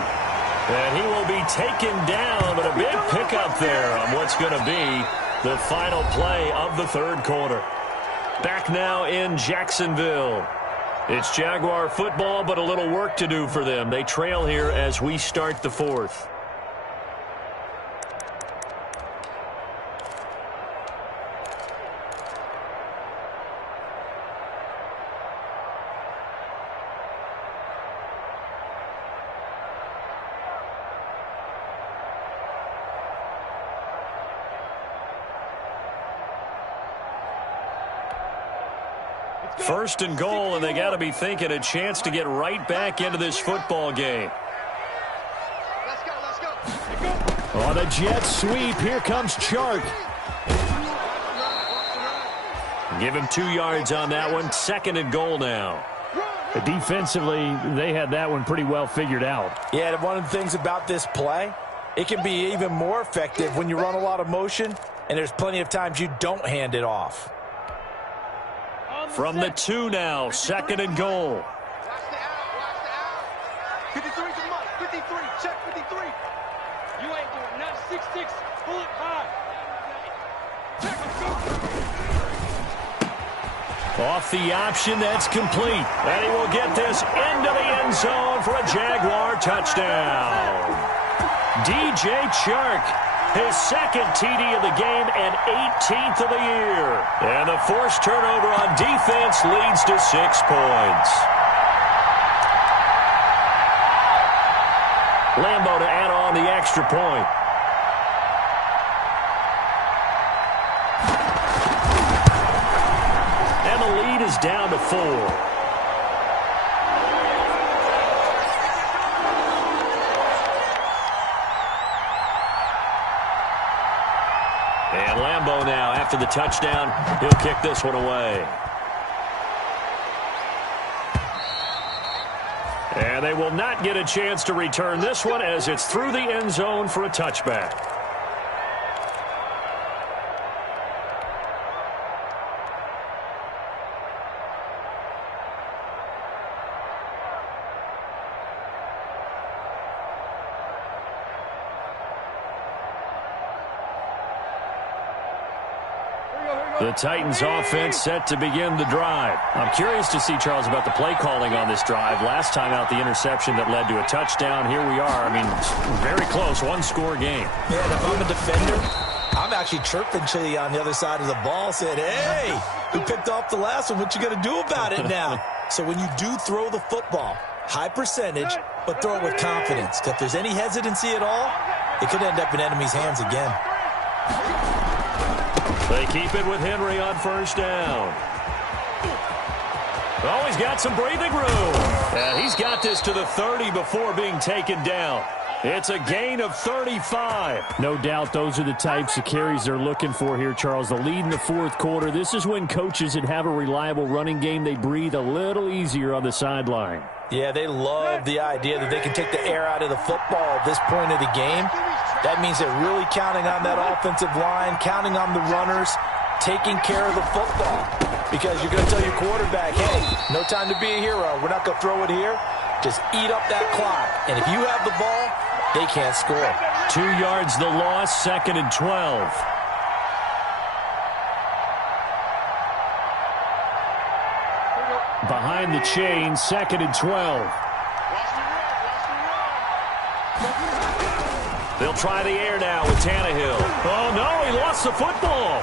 And he will be taken down, but a big pickup there on what's going to be the final play of the 3rd quarter. Back now in Jacksonville. It's Jaguar football, but a little work to do for them. They trail here as we start the 4th. First and goal, and they got to be thinking a chance to get right back into this football game. Let's go. On a jet sweep, here comes Chark. Give him 2 yards on that one. 2nd and goal now. Defensively, they had that one pretty well figured out. Yeah, and one of the things about this play, it can be even more effective when you run a lot of motion, and there's plenty of times you don't hand it off. From the 2 now, 2nd and goal. Watch the out. 53's a must. 53. Check 53. You ain't doing nothing. 6'6". Pull it high. Check, let's go. Off the option, that's complete. And he will get this into the end zone for a Jaguar touchdown. DJ Chark, his 2nd TD of the game and 18th of the year. And the forced turnover on defense leads to 6 points. Lambo to add on the extra point. And the lead is down to 4. And Lambo now, after the touchdown, he'll kick this one away. And they will not get a chance to return this one as it's through the end zone for a touchback. The Titans offense set to begin the drive. I'm curious to see, Charles, about the play calling on this drive. Last time out, the interception that led to a touchdown. Here we are. I mean, very close, 1-score game. Yeah, and if I'm a defender, I'm actually chirping to you on the other side of the ball, said, hey, we picked off the last one. What you going to do about it now? So when you do throw the football, high percentage, but throw it with confidence. Because if there's any hesitancy at all, it could end up in enemy's hands again. They keep it with Henry on 1st down. Oh, he's got some breathing room. And he's got this to the 30 before being taken down. It's a gain of 35. No doubt those are the types of carries they're looking for here, Charles. The lead in the 4th quarter. This is when coaches that have a reliable running game, they breathe a little easier on the sideline. Yeah, they love the idea that they can take the air out of the football at this point of the game. That means they're really counting on that offensive line, counting on the runners, taking care of the football. Because you're going to tell your quarterback, hey, no time to be a hero. We're not going to throw it here. Just eat up that clock. And if you have the ball, they can't score. 2 yards the loss, 2nd and 12. Behind the chain, 2nd and 12. They'll try the air now with Tannehill. Oh, no, he lost the football.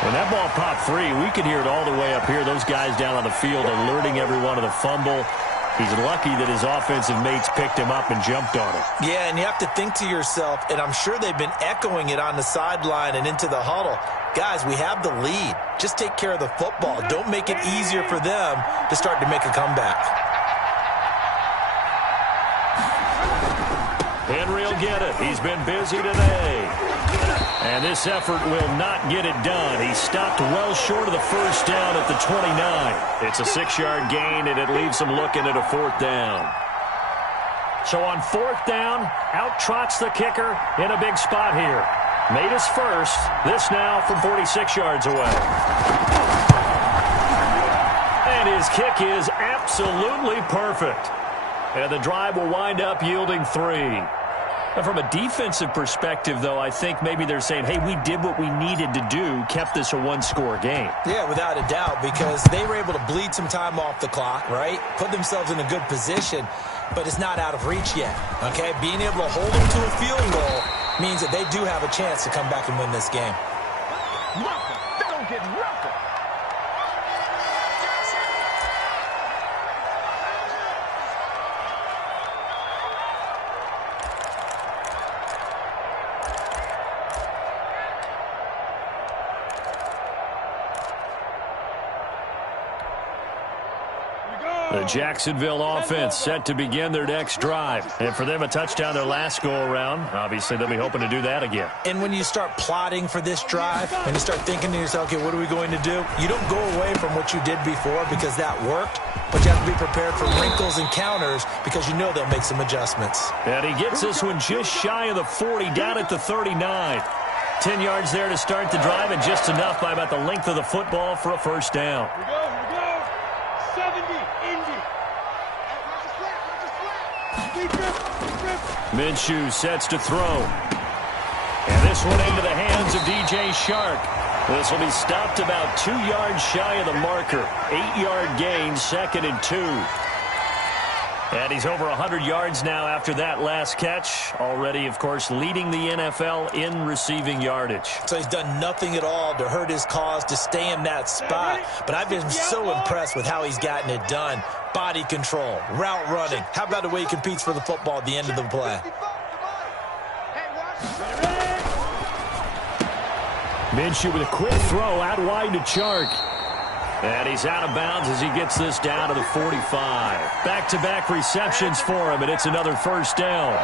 When that ball popped free, we could hear it all the way up here. Those guys down on the field alerting everyone of the fumble. He's lucky that his offensive mates picked him up and jumped on it. Yeah, and you have to think to yourself, and I'm sure they've been echoing it on the sideline and into the huddle. Guys, we have the lead. Just take care of the football. Don't make it easier for them to start to make a comeback. Henry will get it. He's been busy today. And this effort will not get it done. He stopped well short of the 1st down at the 29. It's a 6-yard gain, and it leaves him looking at a 4th down. So on 4th down, out trots the kicker in a big spot here. Made his first. This now from 46 yards away. And his kick is absolutely perfect. And the drive will wind up yielding 3. And from a defensive perspective, though, I think maybe they're saying, hey, we did what we needed to do, kept this a 1-score game. Yeah, without a doubt, because they were able to bleed some time off the clock, right? Put themselves in a good position, but it's not out of reach yet, okay? Being able to hold them to a field goal means that they do have a chance to come back and win this game. They don't get nothing. We go. The Jacksonville offense set to begin their next drive. And for them, a touchdown their last go-around. Obviously, they'll be hoping to do that again. And when you start plotting for this drive, and you start thinking to yourself, okay, what are we going to do? You don't go away from what you did before because that worked, but you have to be prepared for wrinkles and counters because you know they'll make some adjustments. And he gets this one just shy of the 40, down at the 39. 10 yards there to start the drive, and just enough by about the length of the football for a first down. Here we go. 70, Indy. Minshew sets to throw. And this one into the hands of DJ Shark. This will be stopped about 2 yards shy of the marker. 8-yard gain, 2nd and 2. And he's over 100 yards now after that last catch. Already, of course, leading the NFL in receiving yardage. So he's done nothing at all to hurt his cause, to stay in that spot. But I've been so impressed with how he's gotten it done. Body control, route running. How about the way he competes for the football at the end of the play? Minshew with a quick throw out wide to Chark. And he's out of bounds as he gets this down to the 45. Back-to-back receptions for him, and it's another first down.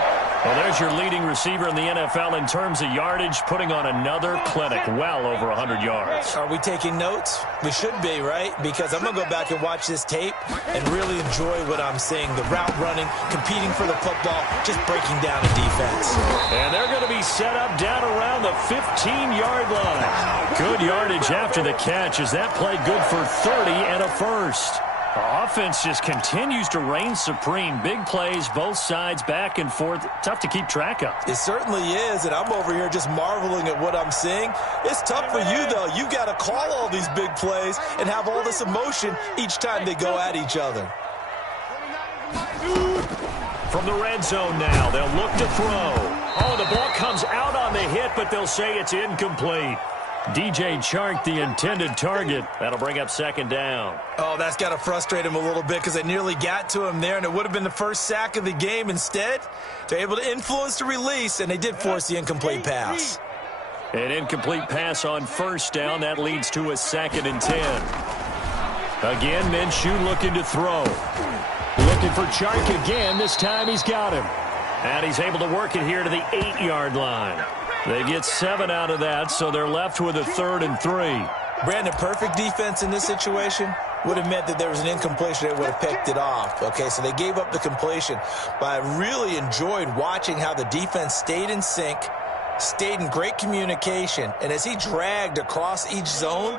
Well, there's your leading receiver in the NFL in terms of yardage, putting on another clinic, well over 100 yards. Are we taking notes? We should be, right? Because I'm going to go back and watch this tape and really enjoy what I'm seeing. The route running, competing for the football, just breaking down a defense. And they're going to be set up down around the 15-yard line. Good yardage after the catch as that play good for 30 and a first. The offense just continues to reign supreme. Big plays, both sides, back and forth. Tough to keep track of. It certainly is, and I'm over here just marveling at what I'm seeing. It's tough for you, though. You got to call all these big plays and have all this emotion each time they go at each other. From the red zone now, they'll look to throw. Oh, the ball comes out on the hit, but they'll say it's incomplete. DJ Chark, the intended target. That'll bring up 2nd down. Oh, that's got to frustrate him a little bit because they nearly got to him there, and it would have been the first sack of the game. Instead, they're able to influence the release, and they did force the incomplete pass. An incomplete pass on first down. That leads to a 2nd and 10. Again, Minshew looking to throw. Looking for Chark again. This time he's got him. And he's able to work it here to the 8-yard line. They get 7 out of that, so they're left with a 3rd and 3. Brandon, perfect defense in this situation would have meant that there was an incompletion. They would have picked it off. Okay, so they gave up the completion. But I really enjoyed watching how the defense stayed in sync, stayed in great communication, and as he dragged across each zone,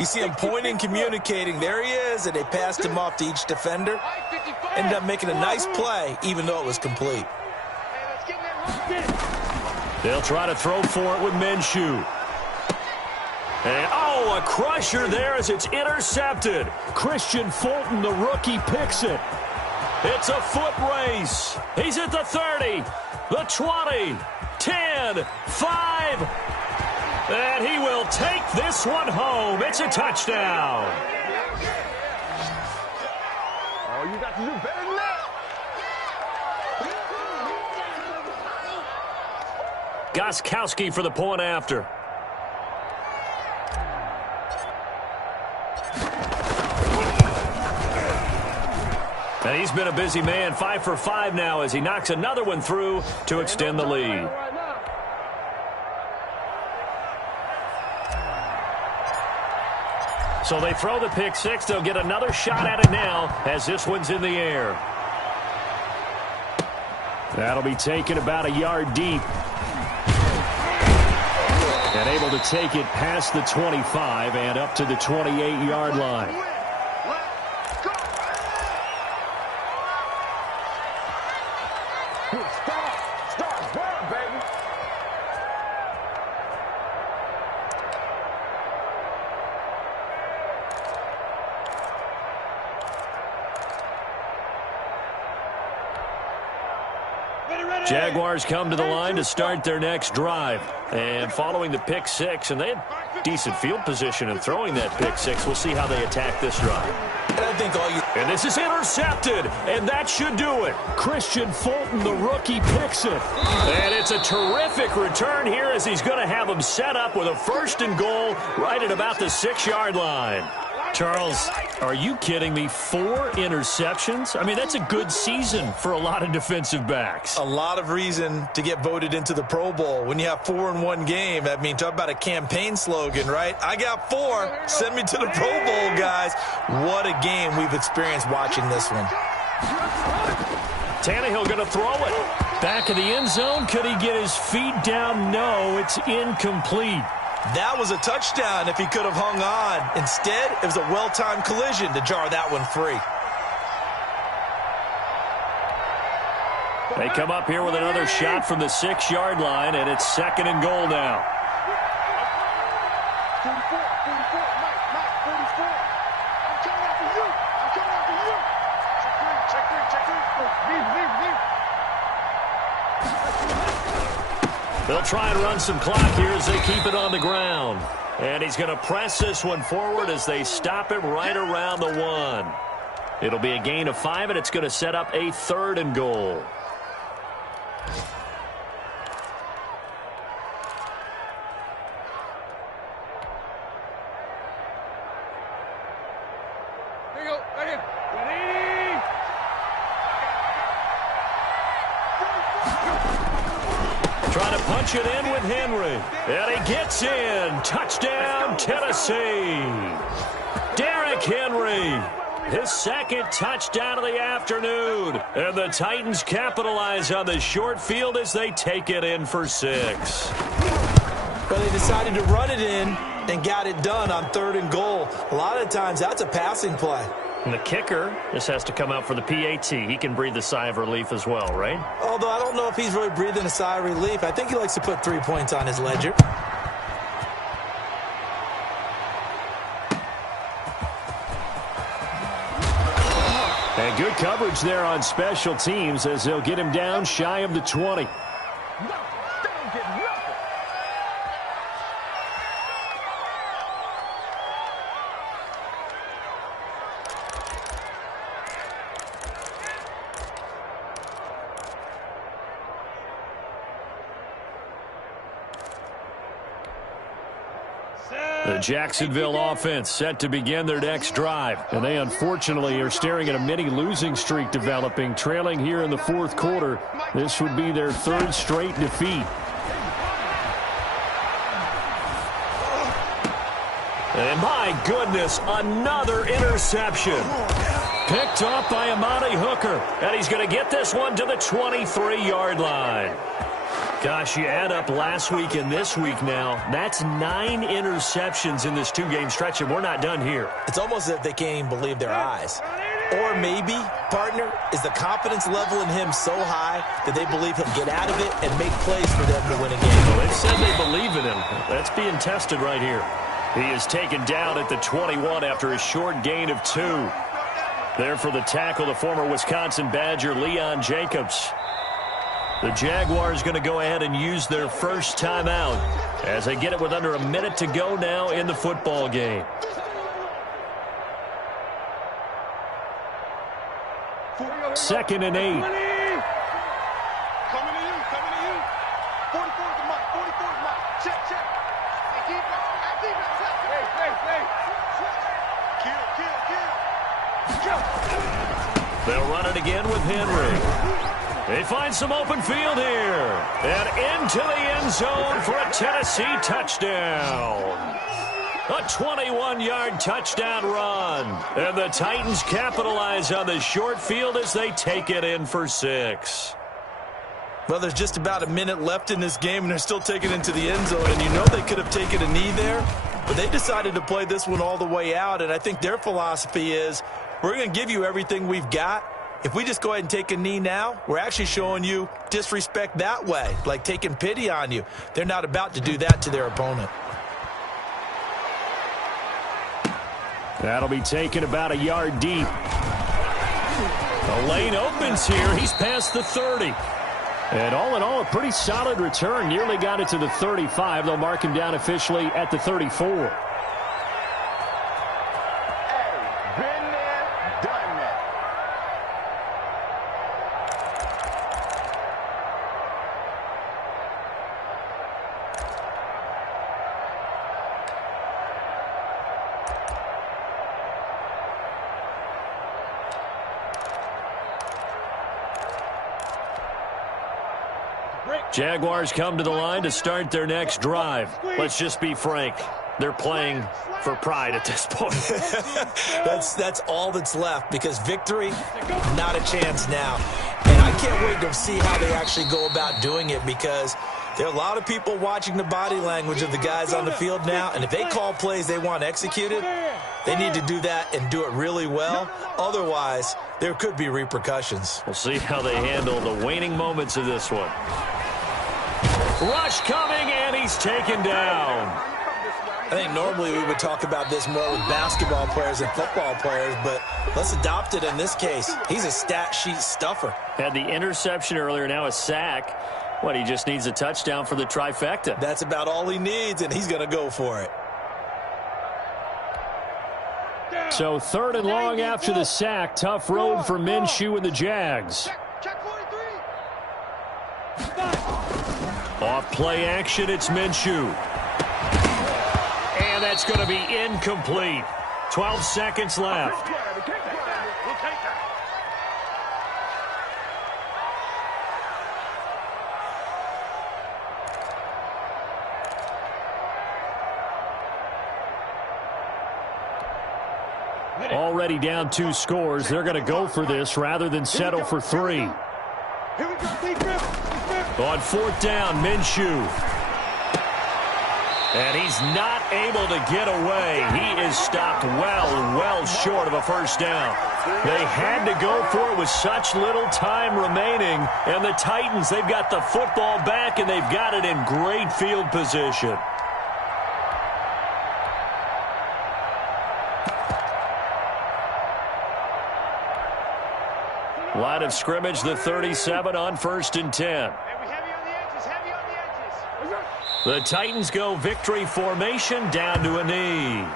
you see him pointing, communicating. There he is, and they passed him off to each defender. Ended up making a nice play, even though it was complete. They'll try to throw for it with Minshew. And, oh, a crusher there as it's intercepted. Christian Fulton, the rookie, picks it. It's a foot race. He's at the 30, the 20, 10, 5. And he will take this one home. It's a touchdown. Oh, you got to do better than that. Gostkowski for the point after. And he's been a busy man, 5 for 5 now as he knocks another one through to extend the lead. So they throw the pick six. They'll get another shot at it now as this one's in the air. That'll be taken about a yard deep. And able to take it past the 25 and up to the 28-yard line. Start, baby. Jaguars come to the line to start their next drive. And following the pick six, and they had decent field position in throwing that pick six. We'll see how they attack this drive. And this is intercepted, and that should do it. Christian Fulton, the rookie, picks it. And it's a terrific return here as he's going to have them set up with a 1st and goal right at about the 6-yard line. Charles, are you kidding me? 4 interceptions? I mean, that's a good season for a lot of defensive backs. A lot of reason to get voted into the Pro Bowl. When you have 4 in one game, I mean, talk about a campaign slogan, right? I got 4. Send me to the Pro Bowl, guys. What a game we've experienced watching this one. Tannehill going to throw it. Back of the end zone. Could he get his feet down? No, it's incomplete. That was a touchdown if he could have hung on. Instead, it was a well-timed collision to jar that one free. They come up here with another shot from the 6-yard line, and it's 2nd and goal now. 44, Mike, 44. I'm coming after you. I'm coming after you. Check 3. Leave. They'll try and run some clock here as they keep it on the ground. And he's going to press this one forward as they stop it right around the 1. It'll be a gain of 5, and it's going to set up a 3rd and goal. There you go. Right here. Trying to punch it in with Henry. And he gets in. Touchdown, Tennessee. Derrick Henry. His 2nd touchdown of the afternoon. And the Titans capitalize on the short field as they take it in for 6. But they decided to run it in and got it done on 3rd and goal. A lot of times, that's a passing play. And the kicker just has to come out for the PAT. He can breathe a sigh of relief as well, right? Although I don't know if he's really breathing a sigh of relief. I think he likes to put 3 points on his ledger. And good coverage there on special teams as they'll get him down shy of the 20. The Jacksonville offense set to begin their next drive. And they unfortunately are staring at a mini losing streak developing, trailing here in the 4th quarter. This would be their 3rd straight defeat. And my goodness, another interception. Picked off by Amani Hooker. And he's going to get this one to the 23-yard line. Gosh, you add up last week and this week now, that's 9 interceptions in this 2-game stretch, and we're not done here. It's almost as if they can't even believe their eyes. Or maybe, partner, is the confidence level in him so high that they believe he'll get out of it and make plays for them to win a game. Well, they've said they believe in him. That's being tested right here. He is taken down at the 21 after a short gain of 2. There for the tackle, the former Wisconsin Badger, Leon Jacobs. The Jaguars going to go ahead and use their first timeout as they get it with under a minute to go now in the football game. Second and 8. Coming to you. 44 to Mike. 44 to Mike. Check. Hey, defense. Hey. Kill. They'll run it again with Henry. They find some open field here. And into the end zone for a Tennessee touchdown. A 21-yard touchdown run. And the Titans capitalize on the short field as they take it in for 6. Well, there's just about a minute left in this game, and they're still taking it into the end zone. And you know they could have taken a knee there, but they decided to play this one all the way out. And I think their philosophy is, we're going to give you everything we've got. If we just go ahead and take a knee now, we're actually showing you disrespect that way, like taking pity on you. They're not about to do that to their opponent. That'll be taken about a yard deep. The lane opens here. He's past the 30. And all in all, a pretty solid return. Nearly got it to the 35. They'll mark him down officially at the 34. Jaguars come to the line to start their next drive. Let's just be frank. They're playing for pride at this point. That's all that's left, because victory, not a chance now. And I can't wait to see how they actually go about doing it, because there are a lot of people watching the body language of the guys on the field now, and if they call plays they want executed, they need to do that and do it really well. Otherwise, there could be repercussions. We'll see how they handle the waning moments of this one. Rush coming, and he's taken down. I think normally we would talk about this more with basketball players and football players, but let's adopt it in this case. He's a stat sheet stuffer. Had the interception earlier, now a sack. What, he just needs a touchdown for the trifecta. That's about all he needs, and he's going to go for it. So 3rd and long after the sack. Tough road for Minshew and the Jags. Check 43. Off play action, it's Minshew. And that's going to be incomplete. 12 seconds left. We'll take that. Already down 2 scores. They're going to go for this rather than settle for 3. Here we go. Defense. On 4th down, Minshew. And he's not able to get away. He is stopped well short of a first down. They had to go for it with such little time remaining. And the Titans, they've got the football back, and they've got it in great field position. Line of scrimmage, the 37 on 1st and 10. The Titans go victory formation down to a knee.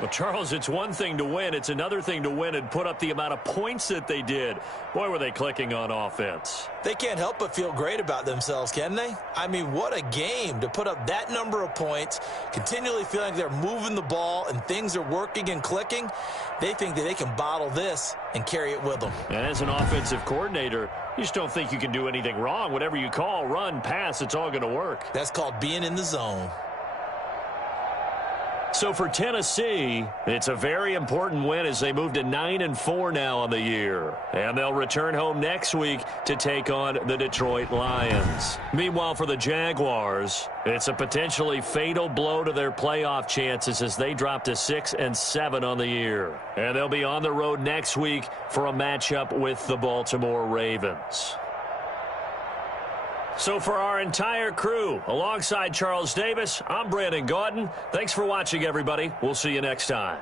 Well, Charles, it's one thing to win. It's another thing to win and put up the amount of points that they did. Boy, were they clicking on offense. They can't help but feel great about themselves, can they? I mean, what a game to put up that number of points, continually feeling they're moving the ball and things are working and clicking. They think that they can bottle this and carry it with them. And as an offensive coordinator, you just don't think you can do anything wrong. Whatever you call, run, pass, it's all going to work. That's called being in the zone. So for Tennessee, it's a very important win as they move to 9-4 now on the year. And they'll return home next week to take on the Detroit Lions. Meanwhile, for the Jaguars, it's a potentially fatal blow to their playoff chances as they drop to 6-7 on the year. And they'll be on the road next week for a matchup with the Baltimore Ravens. So for our entire crew, alongside Charles Davis, I'm Brandon Gaudin. Thanks for watching, everybody. We'll see you next time.